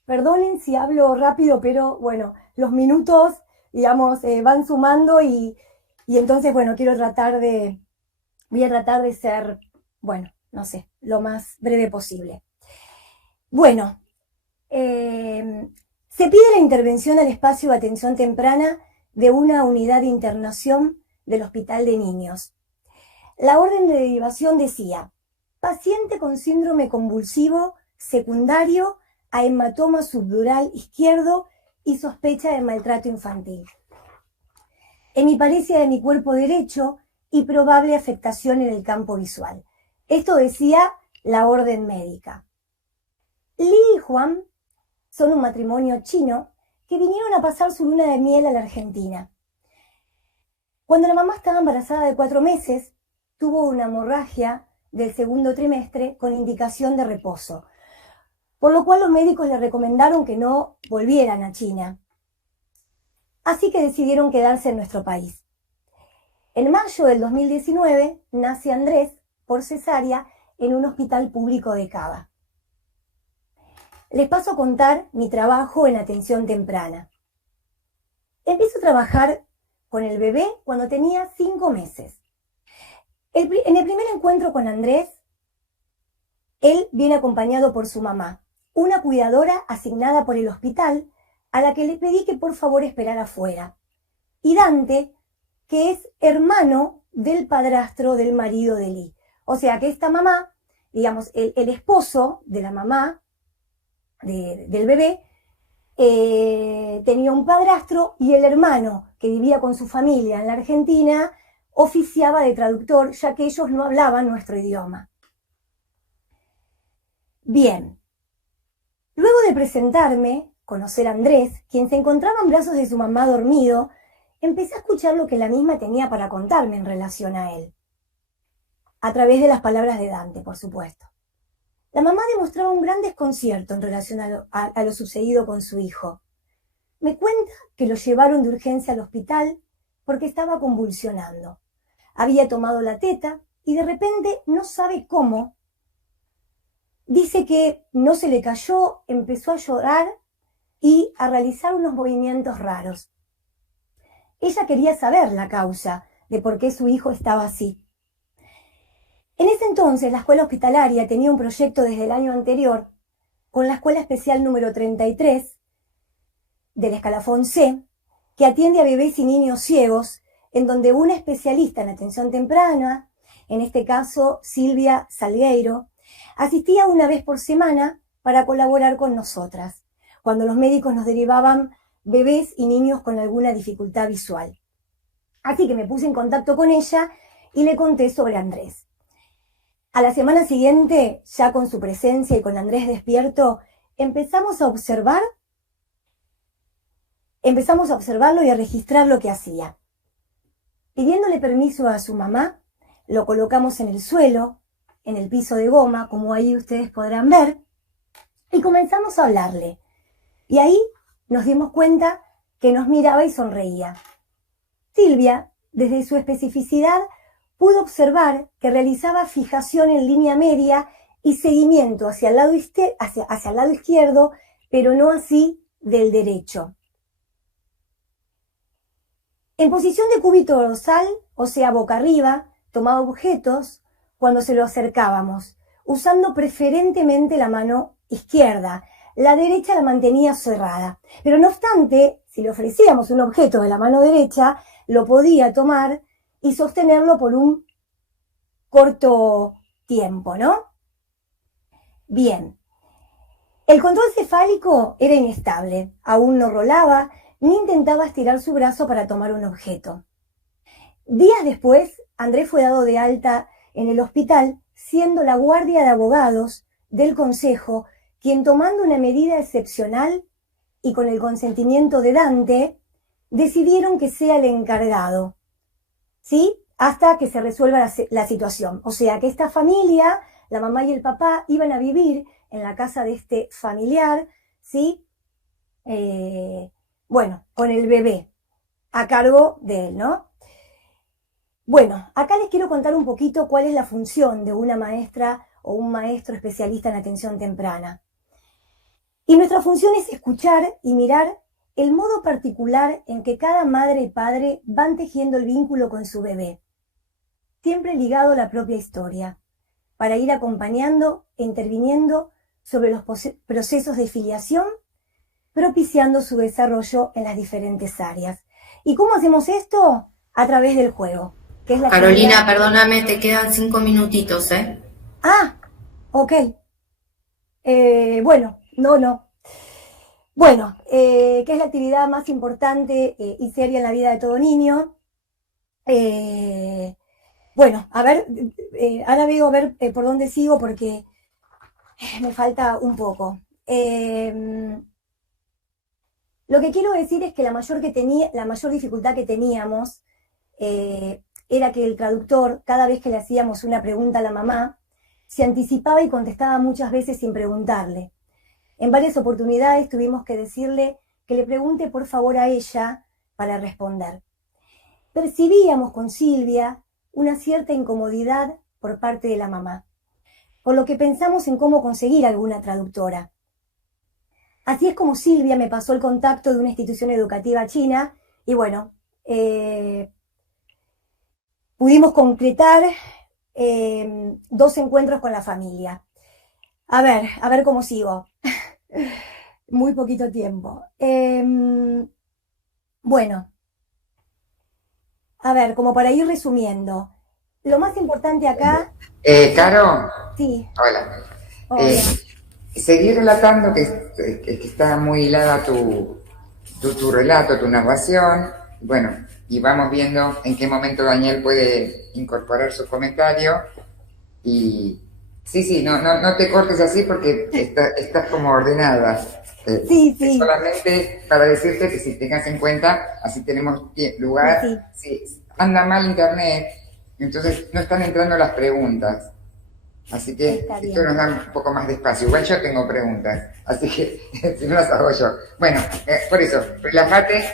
Perdonen si hablo rápido, pero bueno, los minutos, digamos, van sumando y entonces, bueno, voy a tratar de ser, bueno, no sé, lo más breve posible. Bueno, se pide la intervención al espacio de atención temprana de una unidad de internación del Hospital de Niños. La orden de derivación decía: paciente con síndrome convulsivo secundario a hematoma subdural izquierdo y sospecha de maltrato infantil. Hemipalesia de mi cuerpo derecho y probable afectación en el campo visual. Esto decía la orden médica. Li y Juan son un matrimonio chino que vinieron a pasar su luna de miel a la Argentina. Cuando la mamá estaba embarazada de 4 meses, tuvo una hemorragia del segundo trimestre con indicación de reposo, por lo cual los médicos le recomendaron que no volvieran a China. Así que decidieron quedarse en nuestro país. En mayo del 2019 nace Andrés por cesárea en un hospital público de Cava. Les paso a contar mi trabajo en atención temprana. Empiezo a trabajar con el bebé cuando tenía 5 meses. En el primer encuentro con Andrés, él viene acompañado por su mamá, una cuidadora asignada por el hospital, a la que le pedí que por favor esperara afuera. Y Dante, que es hermano del padrastro del marido de Lee. O sea que esta mamá, digamos, el esposo de la mamá del bebé, tenía un padrastro, y el hermano que vivía con su familia en la Argentina oficiaba de traductor, ya que ellos no hablaban nuestro idioma. Bien, luego de presentarme, conocer a Andrés, quien se encontraba en brazos de su mamá dormido, empecé a escuchar lo que la misma tenía para contarme en relación a él, a través de las palabras de Dante, por supuesto. La mamá demostraba un gran desconcierto en relación a lo sucedido con su hijo. Me cuenta que lo llevaron de urgencia al hospital porque estaba convulsionando. Había tomado la teta y de repente, no sabe cómo, dice que no se le cayó, empezó a llorar y a realizar unos movimientos raros. Ella quería saber la causa de por qué su hijo estaba así. En ese entonces, la escuela hospitalaria tenía un proyecto desde el año anterior con la Escuela Especial número 33 del escalafón C, que atiende a bebés y niños ciegos, en donde una especialista en atención temprana, en este caso Silvia Salgueiro, asistía una vez por semana para colaborar con nosotras, cuando los médicos nos derivaban bebés y niños con alguna dificultad visual. Así que me puse en contacto con ella y le conté sobre Andrés. A la semana siguiente, ya con su presencia y con Andrés despierto, empezamos a observarlo y a registrar lo que hacía. Pidiéndole permiso a su mamá, lo colocamos en el suelo, en el piso de goma, como ahí ustedes podrán ver, y comenzamos a hablarle. Y ahí nos dimos cuenta que nos miraba y sonreía. Silvia, desde su especificidad, pudo observar que realizaba fijación en línea media y seguimiento hacia el lado izquierdo, pero no así del derecho. En posición de cúbito dorsal, o sea, boca arriba, tomaba objetos cuando se lo acercábamos, usando preferentemente la mano izquierda. La derecha la mantenía cerrada. Pero no obstante, si le ofrecíamos un objeto de la mano derecha, lo podía tomar y sostenerlo por un corto tiempo, ¿no? Bien. El control cefálico era inestable. Aún no rolaba ni intentaba estirar su brazo para tomar un objeto. Días después, Andrés fue dado de alta en el hospital, siendo la guardia de abogados del consejo quien, tomando una medida excepcional y con el consentimiento de Dante, decidieron que sea el encargado, ¿sí? Hasta que se resuelva la situación. O sea, que esta familia, la mamá y el papá, iban a vivir en la casa de este familiar, ¿sí? Con el bebé a cargo de él, ¿no? Bueno, acá les quiero contar un poquito cuál es la función de una maestra o un maestro especialista en atención temprana. Y nuestra función es escuchar y mirar el modo particular en que cada madre y padre van tejiendo el vínculo con su bebé, siempre ligado a la propia historia, para ir acompañando e interviniendo sobre los procesos de filiación, propiciando su desarrollo en las diferentes áreas. ¿Y cómo hacemos esto? A través del juego, que es la Carolina, actividad. perdóname, te quedan 5 minutitos, ¿eh? Ah, ok. Bueno, no. Bueno, que es la actividad más importante y seria en la vida de todo niño. Bueno, a ver, ahora veo a ver por dónde sigo porque me falta un poco. Lo que quiero decir es que la mayor dificultad que teníamos era que el traductor, cada vez que le hacíamos una pregunta a la mamá, se anticipaba y contestaba muchas veces sin preguntarle. En varias oportunidades tuvimos que decirle que le pregunte por favor a ella para responder. Percibíamos con Silvia una cierta incomodidad por parte de la mamá, por lo que pensamos en cómo conseguir alguna traductora. Así es como Silvia me pasó el contacto de una institución educativa china y bueno, pudimos concretar 2 encuentros con la familia. A ver cómo sigo. Muy poquito tiempo. Bueno, a ver, como para ir resumiendo, lo más importante acá, Caro, sí, hola. hola. Seguí relatando que está muy hilada tu relato, tu narración. Bueno, y vamos viendo en qué momento Daniel puede incorporar su comentario. Y sí, no te cortes así porque estás como ordenada. Sí. Es solamente para decirte que si tengas en cuenta, así tenemos lugar. Sí. Si anda mal internet, entonces no están entrando las preguntas. Así que Está esto bien. nos da un poco más de espacio. Igual yo tengo preguntas, así que si no las hago yo. Bueno, por eso, relájate,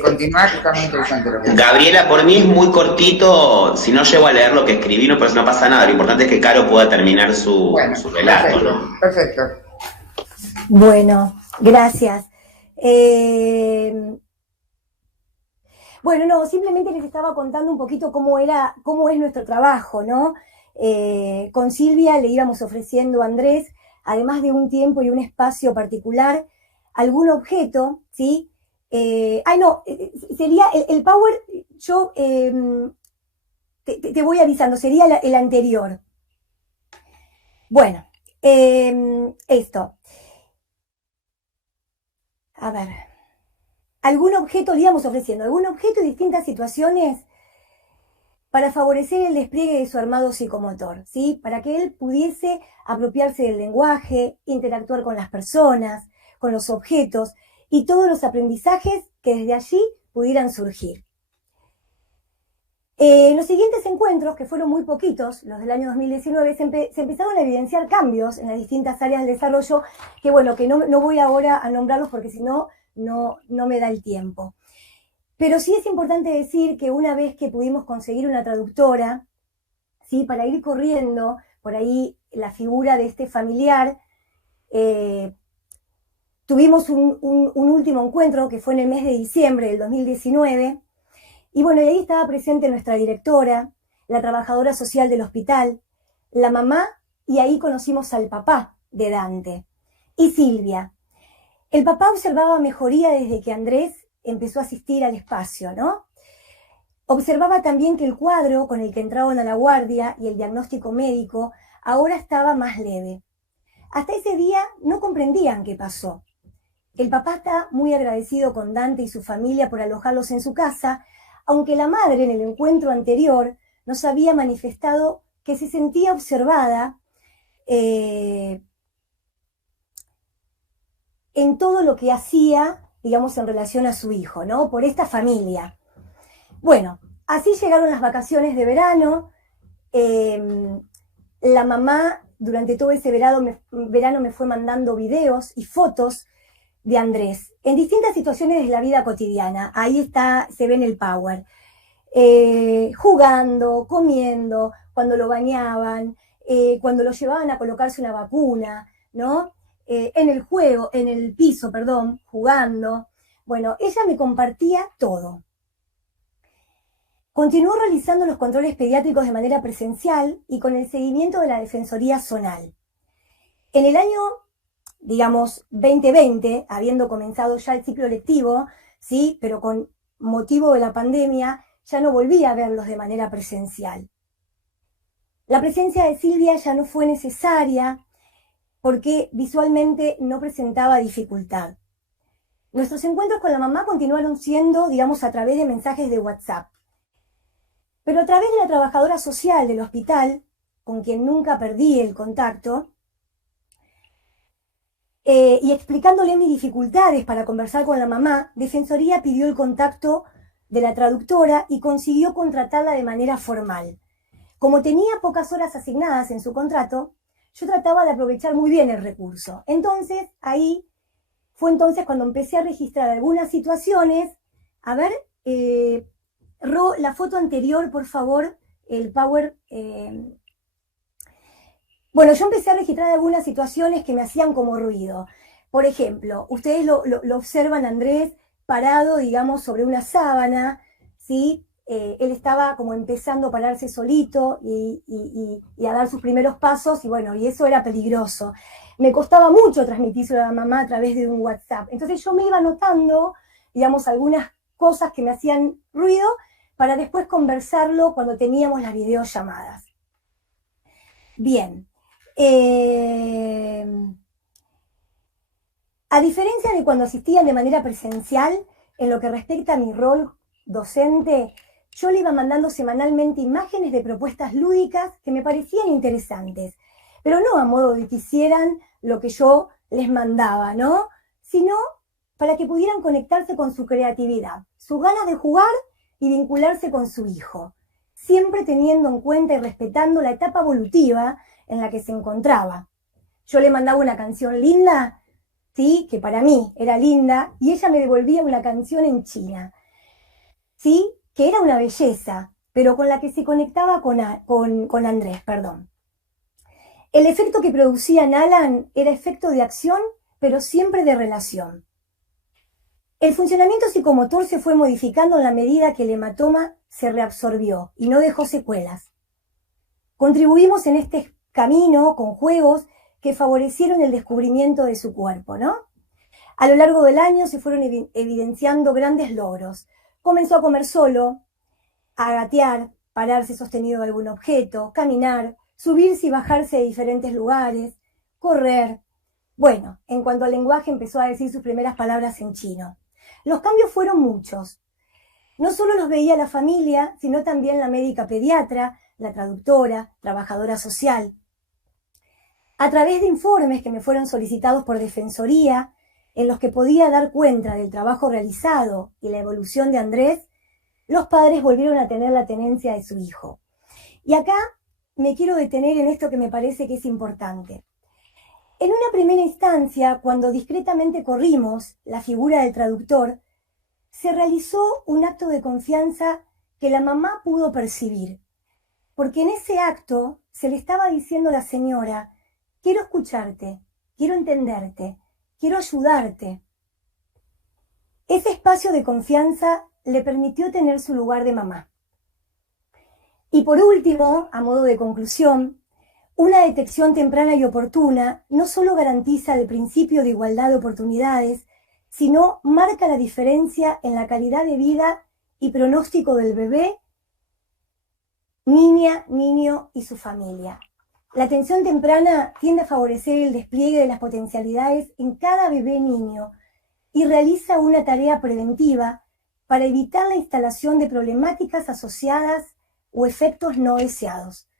continúa, que está muy interesante lo que haces. Gabriela, por mí es muy cortito, si no llego a leer lo que escribí, no, pues no pasa nada, lo importante es que Caro pueda terminar Bueno, su relato, ¿no? perfecto. Bueno, gracias. Bueno, no, simplemente les estaba contando un poquito cómo es nuestro trabajo, ¿no? Con Silvia le íbamos ofreciendo a Andrés, además de un tiempo y un espacio particular, algún objeto, ¿sí? Sería el Power, yo te voy avisando, sería el anterior. Bueno, esto. A ver, algún objeto, le íbamos ofreciendo, algún objeto y distintas situaciones para favorecer el despliegue de su armado psicomotor, ¿sí? Para que él pudiese apropiarse del lenguaje, interactuar con las personas, con los objetos y todos los aprendizajes que desde allí pudieran surgir. En los siguientes encuentros, que fueron muy poquitos, los del año 2019, se empezaron a evidenciar cambios en las distintas áreas del desarrollo, que bueno, que no voy ahora a nombrarlos porque si no me da el tiempo. Pero sí es importante decir que una vez que pudimos conseguir una traductora, ¿sí? Para ir corriendo por ahí la figura de este familiar, tuvimos un último encuentro que fue en el mes de diciembre del 2019, y bueno, y ahí estaba presente nuestra directora, la trabajadora social del hospital, la mamá, y ahí conocimos al papá de Dante, y Silvia. El papá observaba mejoría desde que Andrés empezó a asistir al espacio, ¿no? Observaba también que el cuadro con el que entraban a la guardia y el diagnóstico médico ahora estaba más leve. Hasta ese día no comprendían qué pasó. El papá está muy agradecido con Dante y su familia por alojarlos en su casa, aunque la madre en el encuentro anterior nos había manifestado que se sentía observada en todo lo que hacía, digamos, en relación a su hijo, ¿no? Por esta familia. Bueno, así llegaron las vacaciones de verano. La mamá durante todo ese verano me fue mandando videos y fotos de Andrés en distintas situaciones de la vida cotidiana. Ahí está, se ve en el Power. Jugando, comiendo, cuando lo bañaban, cuando lo llevaban a colocarse una vacuna, ¿no? En el piso, jugando. Bueno, ella me compartía todo. Continuó realizando los controles pediátricos de manera presencial y con el seguimiento de la Defensoría Zonal. En el año, digamos, 2020, habiendo comenzado ya el ciclo lectivo, ¿sí? Pero con motivo de la pandemia, ya no volví a verlos de manera presencial. La presencia de Silvia ya no fue necesaria porque visualmente no presentaba dificultad. Nuestros encuentros con la mamá continuaron siendo, digamos, a través de mensajes de WhatsApp. Pero a través de la trabajadora social del hospital, con quien nunca perdí el contacto, y explicándole mis dificultades para conversar con la mamá, Defensoría pidió el contacto de la traductora y consiguió contratarla de manera formal. Como tenía pocas horas asignadas en su contrato, yo trataba de aprovechar muy bien el recurso. Entonces, fue entonces cuando empecé a registrar algunas situaciones. A ver, Ro, la foto anterior, por favor, el Power. Bueno, yo empecé a registrar algunas situaciones que me hacían como ruido. Por ejemplo, ustedes lo observan a Andrés parado, digamos, sobre una sábana, ¿sí? Él estaba como empezando a pararse solito y a dar sus primeros pasos, y bueno, y eso era peligroso. Me costaba mucho transmitírselo a la mamá a través de un WhatsApp. Entonces yo me iba anotando, digamos, algunas cosas que me hacían ruido para después conversarlo cuando teníamos las videollamadas. Bien. A diferencia de cuando asistían de manera presencial, en lo que respecta a mi rol docente, yo le iba mandando semanalmente imágenes de propuestas lúdicas que me parecían interesantes, pero no a modo de que hicieran lo que yo les mandaba, ¿no? Sino para que pudieran conectarse con su creatividad, sus ganas de jugar y vincularse con su hijo, siempre teniendo en cuenta y respetando la etapa evolutiva en la que se encontraba. Yo le mandaba una canción linda, ¿sí?, que para mí era linda, y ella me devolvía una canción en China, ¿sí?, que era una belleza, pero con la que se conectaba con Andrés, perdón. El efecto que producía en Alan era efecto de acción, pero siempre de relación. El funcionamiento psicomotor se fue modificando en la medida que el hematoma se reabsorbió y no dejó secuelas. Contribuimos en este camino con juegos que favorecieron el descubrimiento de su cuerpo, ¿no? A lo largo del año se fueron evidenciando grandes logros. Comenzó a comer solo, a gatear, pararse sostenido de algún objeto, caminar, subirse y bajarse de diferentes lugares, correr. Bueno, en cuanto al lenguaje, empezó a decir sus primeras palabras en chino. Los cambios fueron muchos. No solo los veía la familia, sino también la médica pediatra, la traductora, trabajadora social. A través de informes que me fueron solicitados por Defensoría, en los que podía dar cuenta del trabajo realizado y la evolución de Andrés, los padres volvieron a tener la tenencia de su hijo. Y acá me quiero detener en esto que me parece que es importante. En una primera instancia, cuando discretamente corrimos la figura del traductor, se realizó un acto de confianza que la mamá pudo percibir, porque en ese acto se le estaba diciendo a la señora: quiero escucharte, quiero entenderte, quiero ayudarte. Ese espacio de confianza le permitió tener su lugar de mamá. Y por último, a modo de conclusión, una detección temprana y oportuna no solo garantiza el principio de igualdad de oportunidades, sino marca la diferencia en la calidad de vida y pronóstico del bebé, niña, niño y su familia. La atención temprana tiende a favorecer el despliegue de las potencialidades en cada bebé niño y realiza una tarea preventiva para evitar la instalación de problemáticas asociadas o efectos no deseados.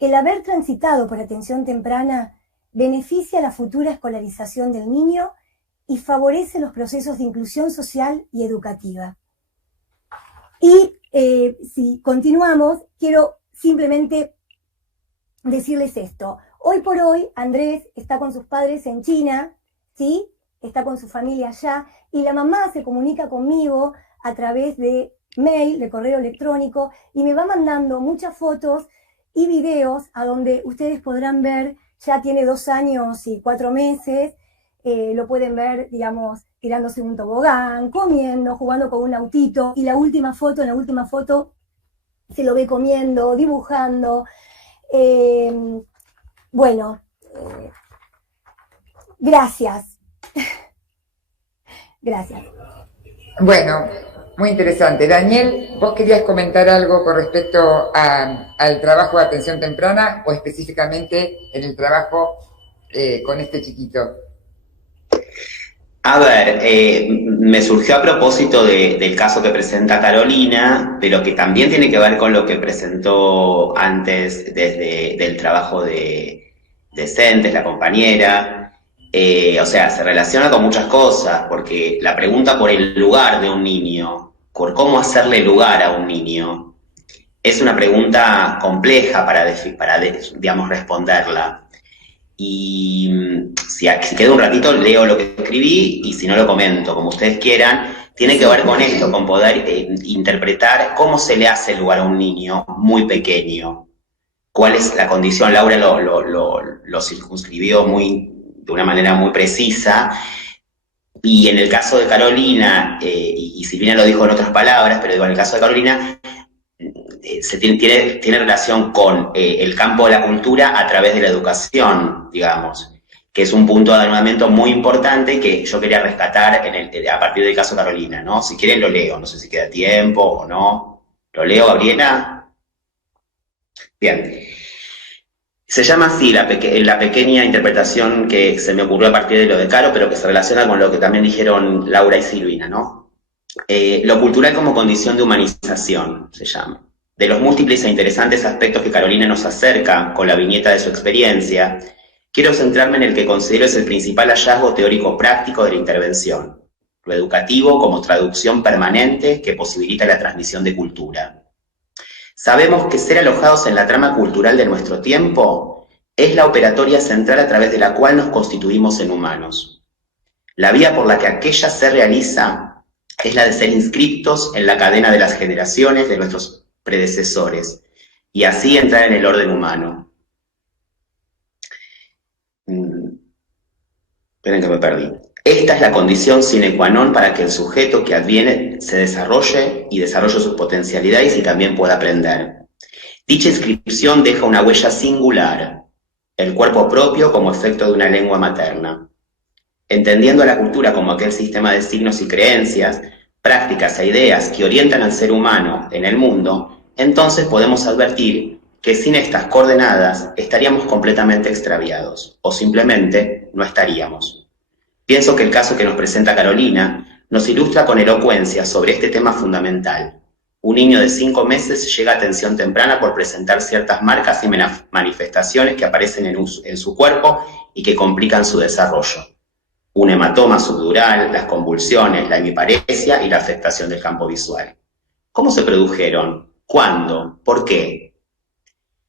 El haber transitado por atención temprana beneficia la futura escolarización del niño y favorece los procesos de inclusión social y educativa. Y si continuamos, quiero simplemente decirles esto. Hoy por hoy, Andrés está con sus padres en China, ¿sí? Está con su familia allá, y la mamá se comunica conmigo a través de mail, de correo electrónico, y me va mandando muchas fotos y videos a donde ustedes podrán ver. Ya tiene 2 años y 4 meses, lo pueden ver, digamos, tirándose un tobogán, comiendo, jugando con un autito, y en la última foto se lo ve comiendo, dibujando. Bueno, gracias. Gracias. Bueno, Muy interesante. Daniel, ¿vos querías comentar algo con respecto al trabajo de atención temprana o específicamente en el trabajo con este chiquito? A ver, me surgió a propósito del caso que presenta Carolina, pero que también tiene que ver con lo que presentó antes del trabajo de Centes, la compañera. O sea, se relaciona con muchas cosas, porque la pregunta por el lugar de un niño, por cómo hacerle lugar a un niño, es una pregunta compleja para digamos, responderla. Y si queda un ratito leo lo que escribí y si no lo comento, como ustedes quieran. Tiene que ver con esto, con poder interpretar cómo se le hace lugar a un niño muy pequeño. ¿Cuál es la condición? Laura lo circunscribió de una manera muy precisa. Y en el caso de Carolina, y Silvina lo dijo en otras palabras, pero digo, en el caso de Carolina, tiene relación con el campo de la cultura a través de la educación, digamos, que es un punto de armamento muy importante que yo quería rescatar a partir del caso de Carolina, ¿no? Si quieren lo leo, no sé si queda tiempo o no. ¿Lo leo, Gabriela? Bien. Se llama así la pequeña interpretación que se me ocurrió a partir de lo de Caro, pero que se relaciona con lo que también dijeron Laura y Silvina, ¿no? Lo cultural como condición de humanización, se llama. De los múltiples e interesantes aspectos que Carolina nos acerca con la viñeta de su experiencia, quiero centrarme en el que considero es el principal hallazgo teórico-práctico de la intervención, lo educativo como traducción permanente que posibilita la transmisión de cultura. Sabemos que ser alojados en la trama cultural de nuestro tiempo es la operatoria central a través de la cual nos constituimos en humanos. La vía por la que aquella se realiza es la de ser inscriptos en la cadena de las generaciones de nuestros predecesores, y así entrar en el orden humano. Esperen que me perdí. Esta es la condición sine qua non para que el sujeto que adviene se desarrolle y desarrolle sus potencialidades y también pueda aprender. Dicha inscripción deja una huella singular, el cuerpo propio como efecto de una lengua materna. Entendiendo a la cultura como aquel sistema de signos y creencias, prácticas e ideas que orientan al ser humano en el mundo, entonces podemos advertir que sin estas coordenadas estaríamos completamente extraviados, o simplemente no estaríamos. Pienso que el caso que nos presenta Carolina nos ilustra con elocuencia sobre este tema fundamental. Un niño de 5 meses llega a atención temprana por presentar ciertas marcas y manifestaciones que aparecen en su cuerpo y que complican su desarrollo. Un hematoma subdural, las convulsiones, la hemiparesia y la afectación del campo visual. ¿Cómo se produjeron? ¿Cuándo? ¿Por qué?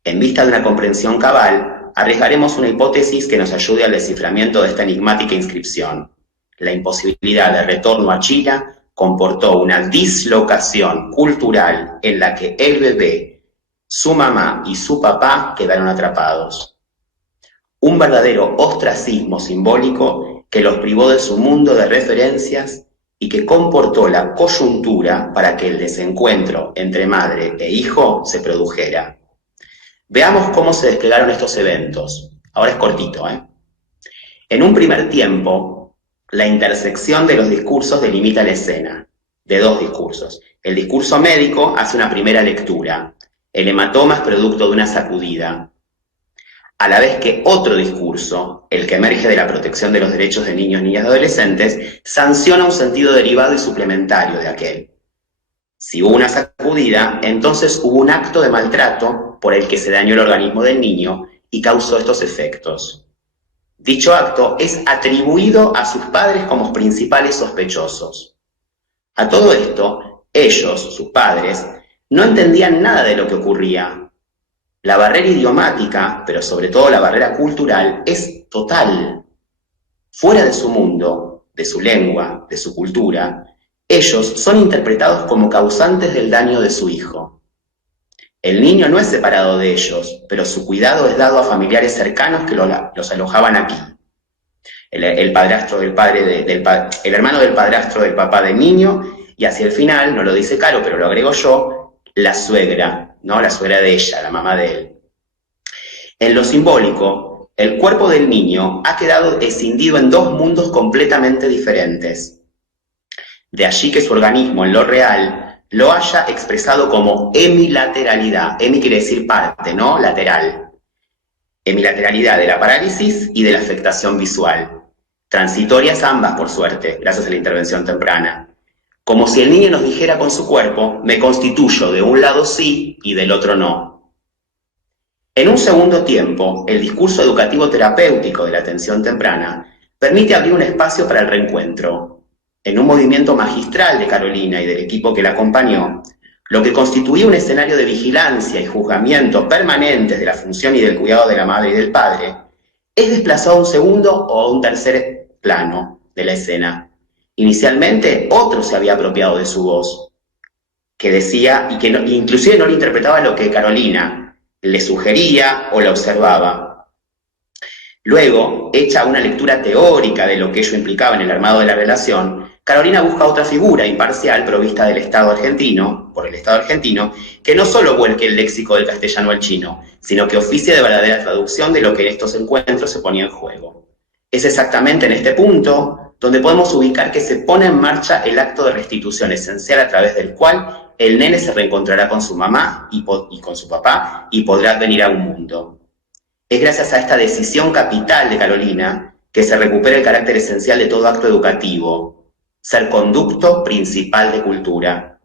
En vista de una comprensión cabal, arriesgaremos una hipótesis que nos ayude al desciframiento de esta enigmática inscripción. La imposibilidad de retorno a China comportó una dislocación cultural en la que el bebé, su mamá y su papá quedaron atrapados. Un verdadero ostracismo simbólico que los privó de su mundo de referencias y que comportó la coyuntura para que el desencuentro entre madre e hijo se produjera. Veamos cómo se desplegaron estos eventos. Ahora es cortito, ¿eh? En un primer tiempo, la intersección de los discursos delimita la escena, de 2 discursos. El discurso médico hace una primera lectura. El hematoma es producto de una sacudida. A la vez que otro discurso, el que emerge de la protección de los derechos de niños, niñas y adolescentes, sanciona un sentido derivado y suplementario de aquel. Si hubo una sacudida, entonces hubo un acto de maltrato por el que se dañó el organismo del niño y causó estos efectos. Dicho acto es atribuido a sus padres como principales sospechosos. A todo esto, ellos, sus padres, no entendían nada de lo que ocurría. La barrera idiomática, pero sobre todo la barrera cultural, es total. Fuera de su mundo, de su lengua, de su cultura, ellos son interpretados como causantes del daño de su hijo. El niño no es separado de ellos, pero su cuidado es dado a familiares cercanos que los alojaban aquí. El hermano del padrastro del papá del niño, y hacia el final, no lo dice Caro, pero lo agrego yo, la suegra, ¿no? La suegra de ella, la mamá de él. En lo simbólico, el cuerpo del niño ha quedado escindido en 2 mundos completamente diferentes. De allí que su organismo en lo real lo haya expresado como hemilateralidad. Hemi quiere decir parte, ¿no? Lateral. Hemilateralidad de la parálisis y de la afectación visual. Transitorias ambas, por suerte, gracias a la intervención temprana. Como si el niño nos dijera con su cuerpo, me constituyo de un lado sí y del otro no. En un segundo tiempo, el discurso educativo terapéutico de la atención temprana permite abrir un espacio para el reencuentro. En un movimiento magistral de Carolina y del equipo que la acompañó, lo que constituía un escenario de vigilancia y juzgamiento permanentes de la función y del cuidado de la madre y del padre, es desplazado a un segundo o a un tercer plano de la escena. Inicialmente, otro se había apropiado de su voz, que decía, y que no, inclusive no le interpretaba lo que Carolina le sugería o la observaba. Luego, hecha una lectura teórica de lo que ello implicaba en el armado de la relación, Carolina busca otra figura imparcial provista del Estado argentino, por el Estado argentino, que no solo vuelque el léxico del castellano al chino, sino que oficie de verdadera traducción de lo que en estos encuentros se ponía en juego. Es exactamente en este punto donde podemos ubicar que se pone en marcha el acto de restitución esencial a través del cual el nene se reencontrará con su mamá y con su papá y podrá venir a un mundo. Es gracias a esta decisión capital de Carolina que se recupera el carácter esencial de todo acto educativo, ser conducto principal de cultura.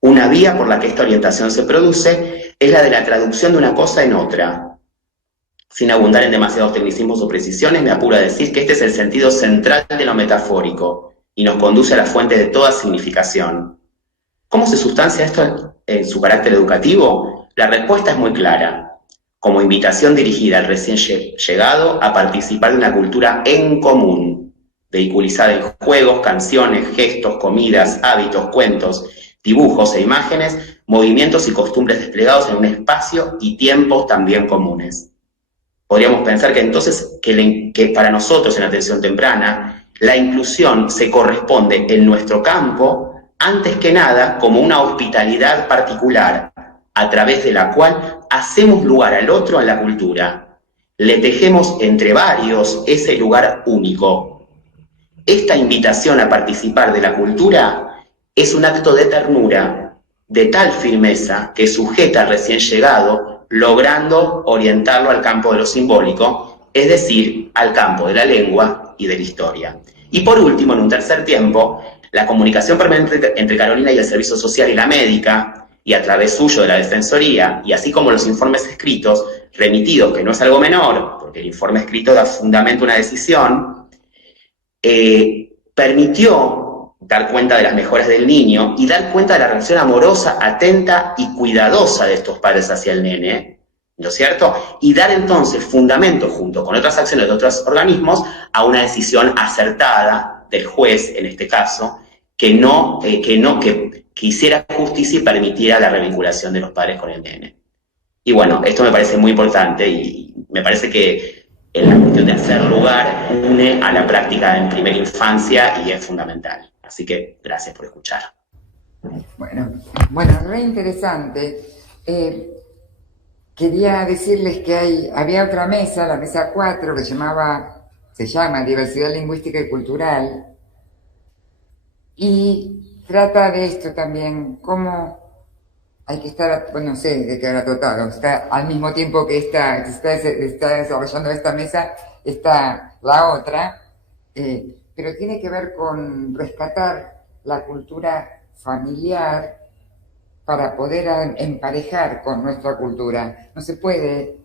Una vía por la que esta orientación se produce es la de la traducción de una cosa en otra. Sin abundar en demasiados tecnicismos o precisiones, me apuro a decir que este es el sentido central de lo metafórico y nos conduce a la fuente de toda significación. ¿Cómo se sustancia esto en su carácter educativo? La respuesta es muy clara. Como invitación dirigida al recién llegado a participar de una cultura en común, vehiculizada en juegos, canciones, gestos, comidas, hábitos, cuentos, dibujos e imágenes, movimientos y costumbres desplegados en un espacio y tiempos también comunes. Podríamos pensar que entonces, que para nosotros en atención temprana, la inclusión se corresponde en nuestro campo, antes que nada, como una hospitalidad particular, a través de la cual hacemos lugar al otro en la cultura. Le tejemos entre varios ese lugar único. Esta invitación a participar de la cultura es un acto de ternura, de tal firmeza que sujeta al recién llegado, logrando orientarlo al campo de lo simbólico, es decir, al campo de la lengua y de la historia. Y por último, en un tercer tiempo, la comunicación permanente entre Carolina y el servicio social y la médica, y a través suyo de la defensoría, y así como los informes escritos remitidos, que no es algo menor, porque el informe escrito da fundamento a una decisión, permitió dar cuenta de las mejoras del niño y dar cuenta de la relación amorosa, atenta y cuidadosa de estos padres hacia el nene, ¿no es cierto? Y dar entonces fundamento, junto con otras acciones de otros organismos, a una decisión acertada del juez, en este caso, que hiciera justicia y permitiera la revinculación de los padres con el nene. Y bueno, esto me parece muy importante y me parece que en la cuestión de hacer lugar une a la práctica en primera infancia y es fundamental. Así que gracias por escuchar. Bueno, re interesante. Quería decirles que había otra mesa, la mesa 4, que se llama Diversidad Lingüística y Cultural, y trata de esto también, cómo hay que estar, bueno, no sé de qué hora total, está al mismo tiempo que está desarrollando esta mesa, está la otra, pero tiene que ver con rescatar la cultura familiar para poder emparejar con nuestra cultura. No se puede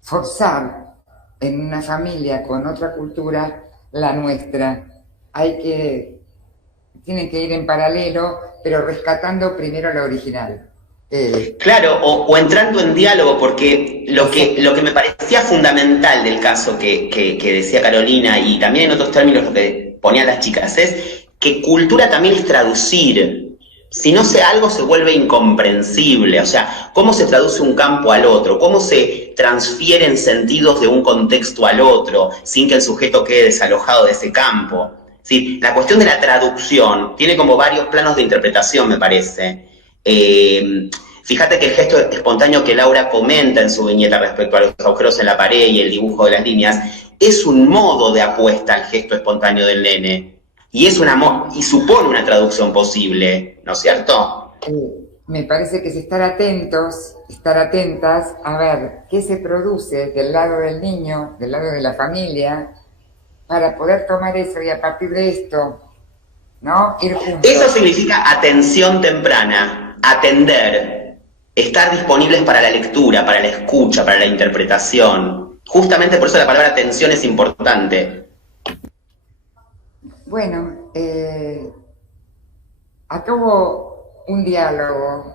forzar en una familia con otra cultura la nuestra. Tienen que ir en paralelo, pero rescatando primero la original. Claro, o entrando en diálogo, porque lo que me parecía fundamental del caso que decía Carolina, y también en otros términos lo que ponían las chicas, es que cultura también es traducir. Si no sé algo se vuelve incomprensible, o sea, cómo se traduce un campo al otro, cómo se transfieren sentidos de un contexto al otro, sin que el sujeto quede desalojado de ese campo. ¿Sí? La cuestión de la traducción tiene como varios planos de interpretación, me parece. Fíjate que el gesto espontáneo que Laura comenta en su viñeta respecto a los agujeros en la pared y el dibujo de las líneas, es un modo de apuesta al gesto espontáneo del nene. y y supone una traducción posible, ¿no es cierto? Me parece que es estar atentos, estar atentas a ver qué se produce del lado del niño, del lado de la familia, para poder tomar eso y a partir de esto, ¿no? Ir juntos. Eso significa atención temprana, atender, estar disponibles para la lectura, para la escucha, para la interpretación. Justamente por eso la palabra atención es importante. Bueno, acá hubo un diálogo.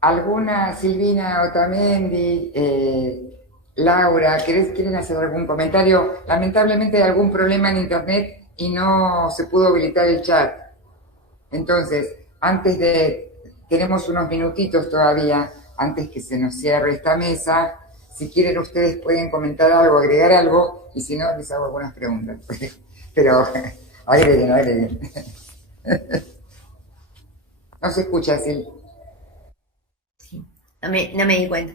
¿Alguna, Silvina Otamendi, Laura, quieren hacer algún comentario? Lamentablemente hay algún problema en internet y no se pudo habilitar el chat. Entonces, tenemos unos minutitos todavía, antes que se nos cierre esta mesa. Si quieren ustedes pueden comentar algo, agregar algo, y si no, les hago algunas preguntas. Pero agreguen. No se escucha, Sil. No me di cuenta.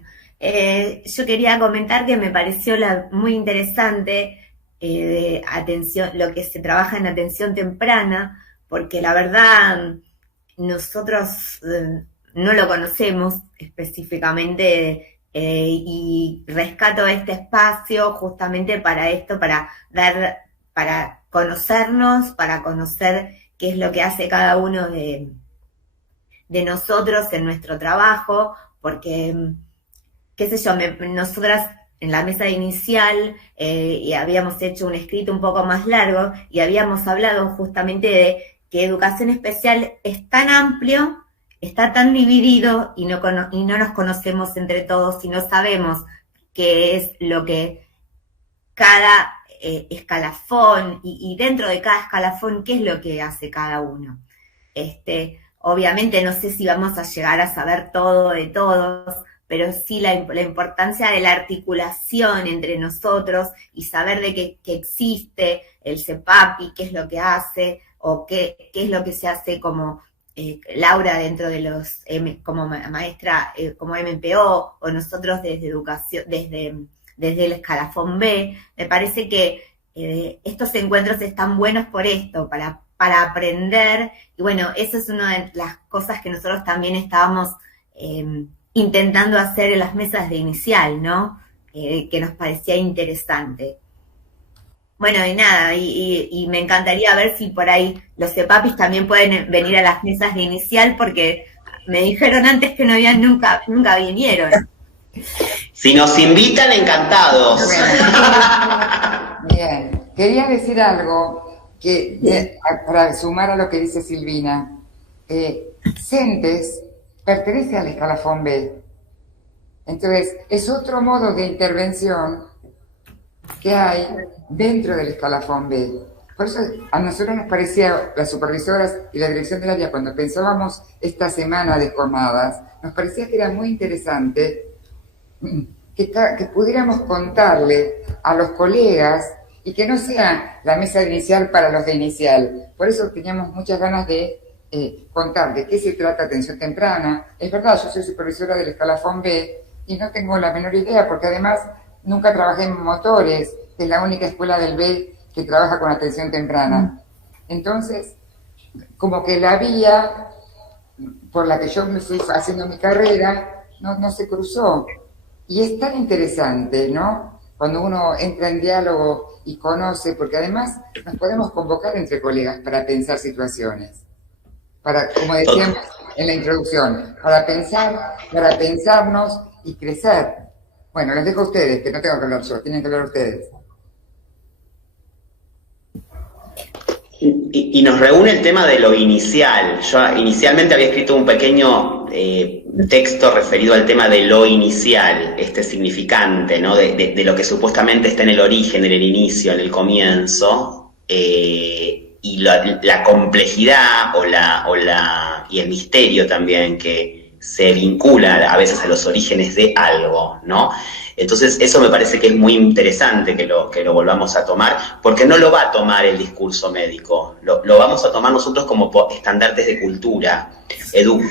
Yo quería comentar que me pareció muy interesante de atención, lo que se trabaja en atención temprana, porque la verdad nosotros no lo conocemos específicamente y rescato este espacio justamente para esto, para conocernos, para conocer qué es lo que hace cada uno de nosotros en nuestro trabajo, porque, qué sé yo, nosotras en la mesa inicial y habíamos hecho un escrito un poco más largo y habíamos hablado justamente de que educación especial es tan amplio, está tan dividido y no nos conocemos entre todos y no sabemos qué es lo que cada escalafón y dentro de cada escalafón qué es lo que hace cada uno. Obviamente no sé si vamos a llegar a saber todo de todos, pero sí la importancia de la articulación entre nosotros y saber de que existe el CEPAPI, qué es lo que hace, o qué es lo que se hace como Laura dentro de los, como maestra, como MPO, o nosotros desde educación, desde el escalafón B. Me parece que estos encuentros están buenos por esto, para aprender, y bueno, eso es una de las cosas que nosotros también estábamos intentando hacer en las mesas de inicial, ¿no? Que nos parecía interesante. Bueno, y nada, y me encantaría ver si por ahí los CEPAPIs también pueden venir a las mesas de inicial, porque me dijeron antes que no habían nunca vinieron. Si nos invitan, encantados. Bien, quería decir algo para sumar a lo que dice Silvina. CENTES pertenece al escalafón B. Entonces, es otro modo de intervención que hay dentro del escalafón B. Por eso a nosotros nos parecía, las supervisoras y la dirección del área, cuando pensábamos esta semana de jornadas, nos parecía que era muy interesante que pudiéramos contarle a los colegas y que no sea la mesa de inicial para los de inicial. Por eso teníamos muchas ganas de contar de qué se trata atención temprana. Es verdad, yo soy supervisora del escalafón B y no tengo la menor idea, porque además nunca trabajé en motores, que es la única escuela del B que trabaja con atención temprana. Entonces, como que la vía por la que yo me fui haciendo mi carrera no se cruzó. Y es tan interesante, ¿no? Cuando uno entra en diálogo y conoce, porque además nos podemos convocar entre colegas para pensar situaciones. Como decíamos en la introducción, para pensarnos y crecer. Bueno, les dejo a ustedes, que no tengo que hablar yo, tienen que hablar ustedes. Y nos reúne el tema de lo inicial. Yo inicialmente había escrito un pequeño texto referido al tema de lo inicial, este significante, ¿no? De lo que supuestamente está en el origen, en el inicio, en el comienzo, y la complejidad y el misterio también que se vincula a veces a los orígenes de algo, ¿no? Entonces eso me parece que es muy interesante que lo volvamos a tomar, porque no lo va a tomar el discurso médico, lo vamos a tomar nosotros como estandartes de cultura.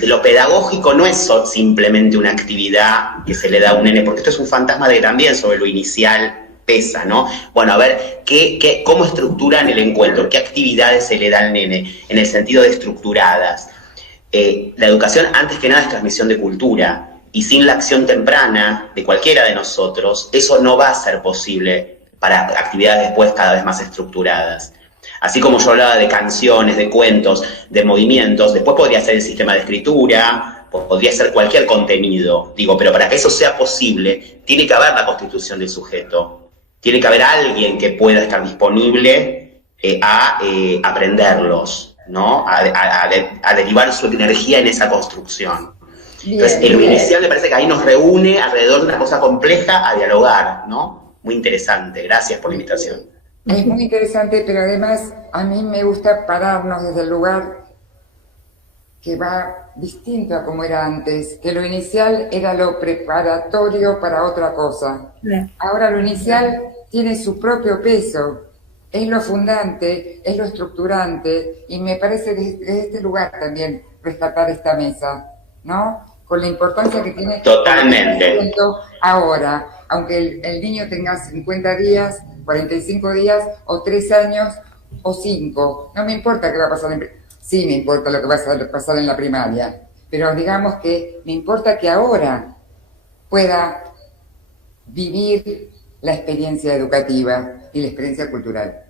Lo pedagógico no es simplemente una actividad que se le da a un nene, porque esto es un fantasma de también sobre lo inicial pesa, ¿no? Bueno, a ver, ¿cómo estructuran el encuentro? ¿Qué actividades se le da al nene en el sentido de estructuradas? La educación, antes que nada, es transmisión de cultura, y sin la acción temprana de cualquiera de nosotros, eso no va a ser posible para actividades después cada vez más estructuradas. Así como yo hablaba de canciones, de cuentos, de movimientos, después podría ser el sistema de escritura, podría ser cualquier contenido, digo, pero para que eso sea posible, tiene que haber la constitución del sujeto, tiene que haber alguien que pueda estar disponible a aprenderlos, ¿no? A derivar su energía en esa construcción. Entonces, en lo inicial me parece que ahí nos reúne alrededor de una cosa compleja a dialogar, ¿no? Muy interesante, gracias por la invitación. Es muy interesante, pero además a mí me gusta pararnos desde el lugar que va distinto a como era antes, que lo inicial era lo preparatorio para otra cosa. Ahora lo inicial tiene su propio peso, es lo fundante, es lo estructurante, y me parece desde este lugar también rescatar esta mesa, ¿no? Con la importancia que tiene totalmente ahora, aunque el niño tenga 50 días, 45 días, o 3 años, o 5, no me importa qué va a pasar sí me importa lo que va a pasar en la primaria, pero digamos que me importa que ahora pueda vivir la experiencia educativa y la experiencia cultural.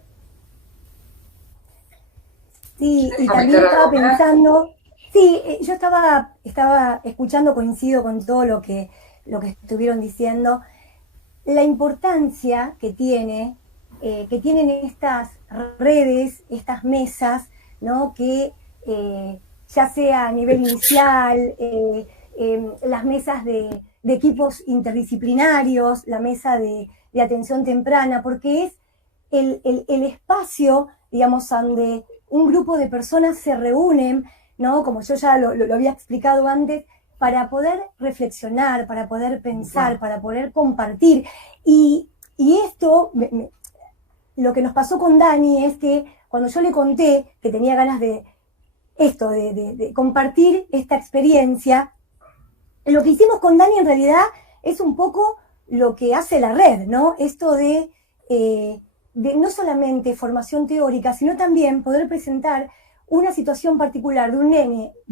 Sí, y también estaba pensando, sí, yo estaba escuchando, coincido con todo lo que estuvieron diciendo, la importancia que tienen estas redes, estas mesas, ¿no? Que ya sea a nivel inicial, las mesas de equipos interdisciplinarios, la mesa de atención temprana, porque es el espacio, digamos, donde un grupo de personas se reúnen, ¿no? Como yo ya lo había explicado antes, para poder reflexionar, para poder pensar, para poder compartir. Y esto, lo que nos pasó con Dani es que cuando yo le conté que tenía ganas de compartir esta experiencia, lo que hicimos con Dani en realidad es un poco lo que hace la red, ¿no? Esto de no solamente formación teórica, sino también poder presentar una situación particular de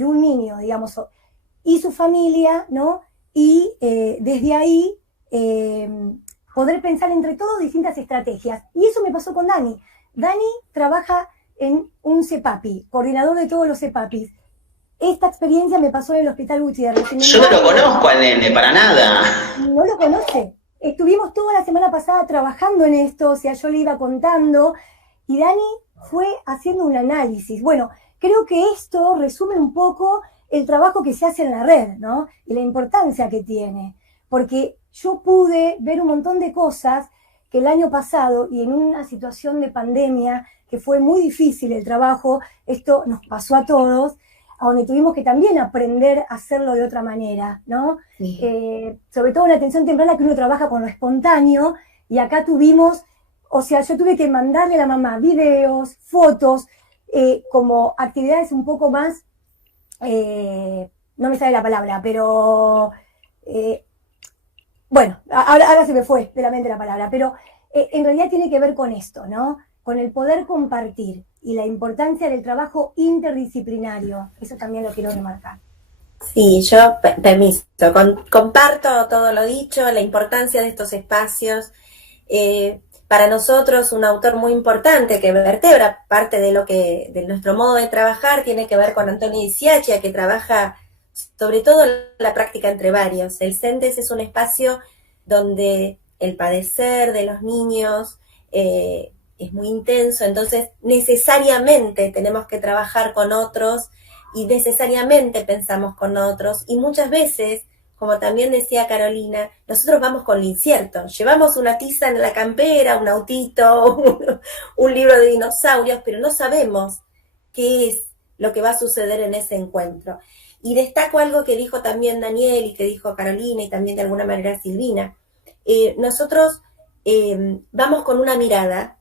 un niño, digamos, y su familia, ¿no? Y desde ahí poder pensar entre todos distintas estrategias. Y eso me pasó con Dani. Dani trabaja en un CEPAPI, coordinador de todos los CEPAPIs. Esta experiencia me pasó en el Hospital Gutiérrez. Yo no lo conozco al nene, para nada. No lo conoce. Estuvimos toda la semana pasada trabajando en esto, o sea, yo le iba contando, y Dani fue haciendo un análisis. Bueno, creo que esto resume un poco el trabajo que se hace en la red, ¿no? Y la importancia que tiene. Porque yo pude ver un montón de cosas que el año pasado, y en una situación de pandemia, que fue muy difícil el trabajo, esto nos pasó a todos, a donde tuvimos que también aprender a hacerlo de otra manera, ¿no? Sí. Sobre todo en la atención temprana, que uno trabaja con lo espontáneo, y acá tuvimos, o sea, yo tuve que mandarle a la mamá videos, fotos, como actividades un poco más, no me sale la palabra, pero, bueno, ahora se me fue de la mente la palabra, pero en realidad tiene que ver con esto, ¿no? Con el poder compartir y la importancia del trabajo interdisciplinario. Eso también lo quiero remarcar. Sí, yo, permiso, comparto todo lo dicho, la importancia de estos espacios. Para nosotros, un autor muy importante que vertebra parte de nuestro modo de trabajar tiene que ver con Antonio Di Ciaccia, que trabaja sobre todo la práctica entre varios. El CENTES es un espacio donde el padecer de los niños es muy intenso, entonces necesariamente tenemos que trabajar con otros y necesariamente pensamos con otros, y muchas veces, como también decía Carolina, nosotros vamos con lo incierto, llevamos una tiza en la campera, un autito, un libro de dinosaurios, pero no sabemos qué es lo que va a suceder en ese encuentro. Y destaco algo que dijo también Daniel y que dijo Carolina y también de alguna manera Silvina. Nosotros vamos con una mirada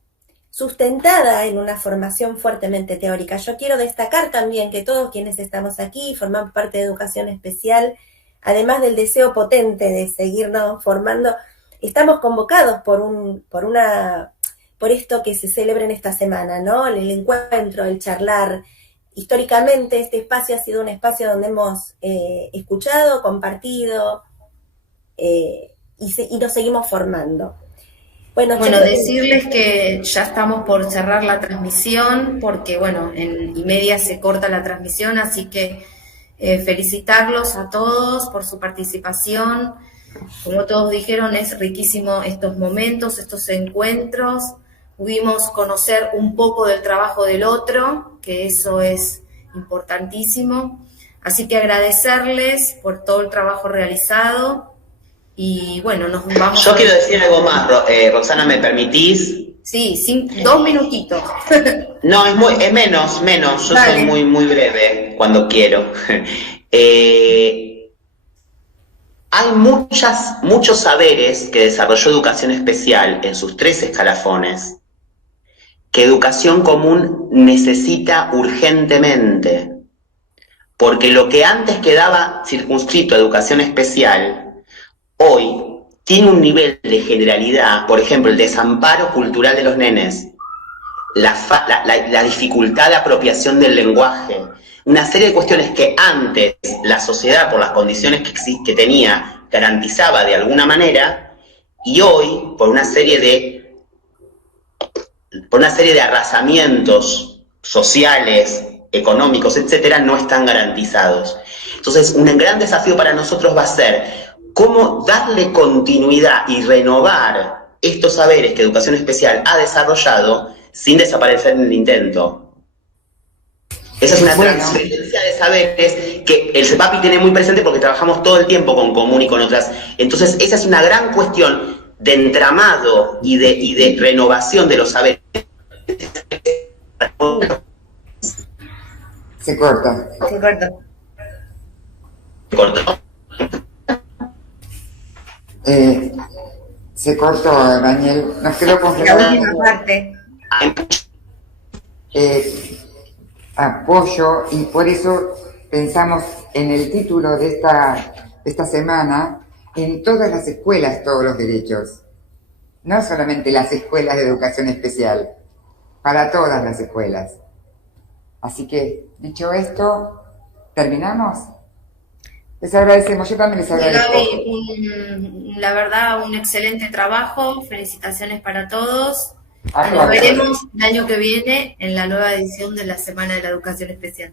sustentada en una formación fuertemente teórica. Yo quiero destacar también que todos quienes estamos aquí formamos parte de educación especial, además del deseo potente de seguirnos formando, estamos convocados por esto que se celebra en esta semana, ¿no? El encuentro, el charlar. Históricamente este espacio ha sido un espacio donde hemos escuchado, compartido y nos seguimos formando. Bueno, decirles que ya estamos por cerrar la transmisión porque, bueno, en y media se corta la transmisión, así que felicitarlos a todos por su participación. Como todos dijeron, es riquísimo estos momentos, estos encuentros. Pudimos conocer un poco del trabajo del otro, que eso es importantísimo. Así que agradecerles por todo el trabajo realizado. Y bueno, nos vamos. Yo quiero decir algo más, Roxana, ¿me permitís? Sí, 2 minutitos. No, es menos. Yo Dale. soy muy breve cuando quiero. Hay muchos saberes que desarrolló Educación Especial en sus 3 escalafones que Educación Común necesita urgentemente. Porque lo que antes quedaba circunscrito a Educación Especial, hoy tiene un nivel de generalidad, por ejemplo, el desamparo cultural de los nenes, la dificultad de apropiación del lenguaje, una serie de cuestiones que antes la sociedad, por las condiciones que tenía, garantizaba de alguna manera, y hoy, por una serie de arrasamientos sociales, económicos, etcétera, no están garantizados. Entonces, un gran desafío para nosotros va a ser cómo darle continuidad y renovar estos saberes que Educación Especial ha desarrollado sin desaparecer en el intento. Esa es una transferencia de saberes que el CEPAPI tiene muy presente porque trabajamos todo el tiempo con Común y con otras. Entonces, esa es una gran cuestión de entramado y de renovación de los saberes. Se corta. ¿Cortó? Se cortó, Daniel. Nos quedó La congelado. última parte. Apoyo, y por eso pensamos en el título de esta semana, en todas las escuelas, todos los derechos. No solamente las escuelas de educación especial, para todas las escuelas. Así que, dicho esto, ¿terminamos? Les agradecemos, yo también les agradezco. Gaby, la verdad, un excelente trabajo, felicitaciones para todos. Ah, Nos claro. veremos el año que viene en la nueva edición de la Semana de la Educación Especial.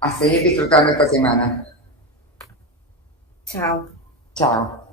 A seguir disfrutando esta semana. Chao. Chao.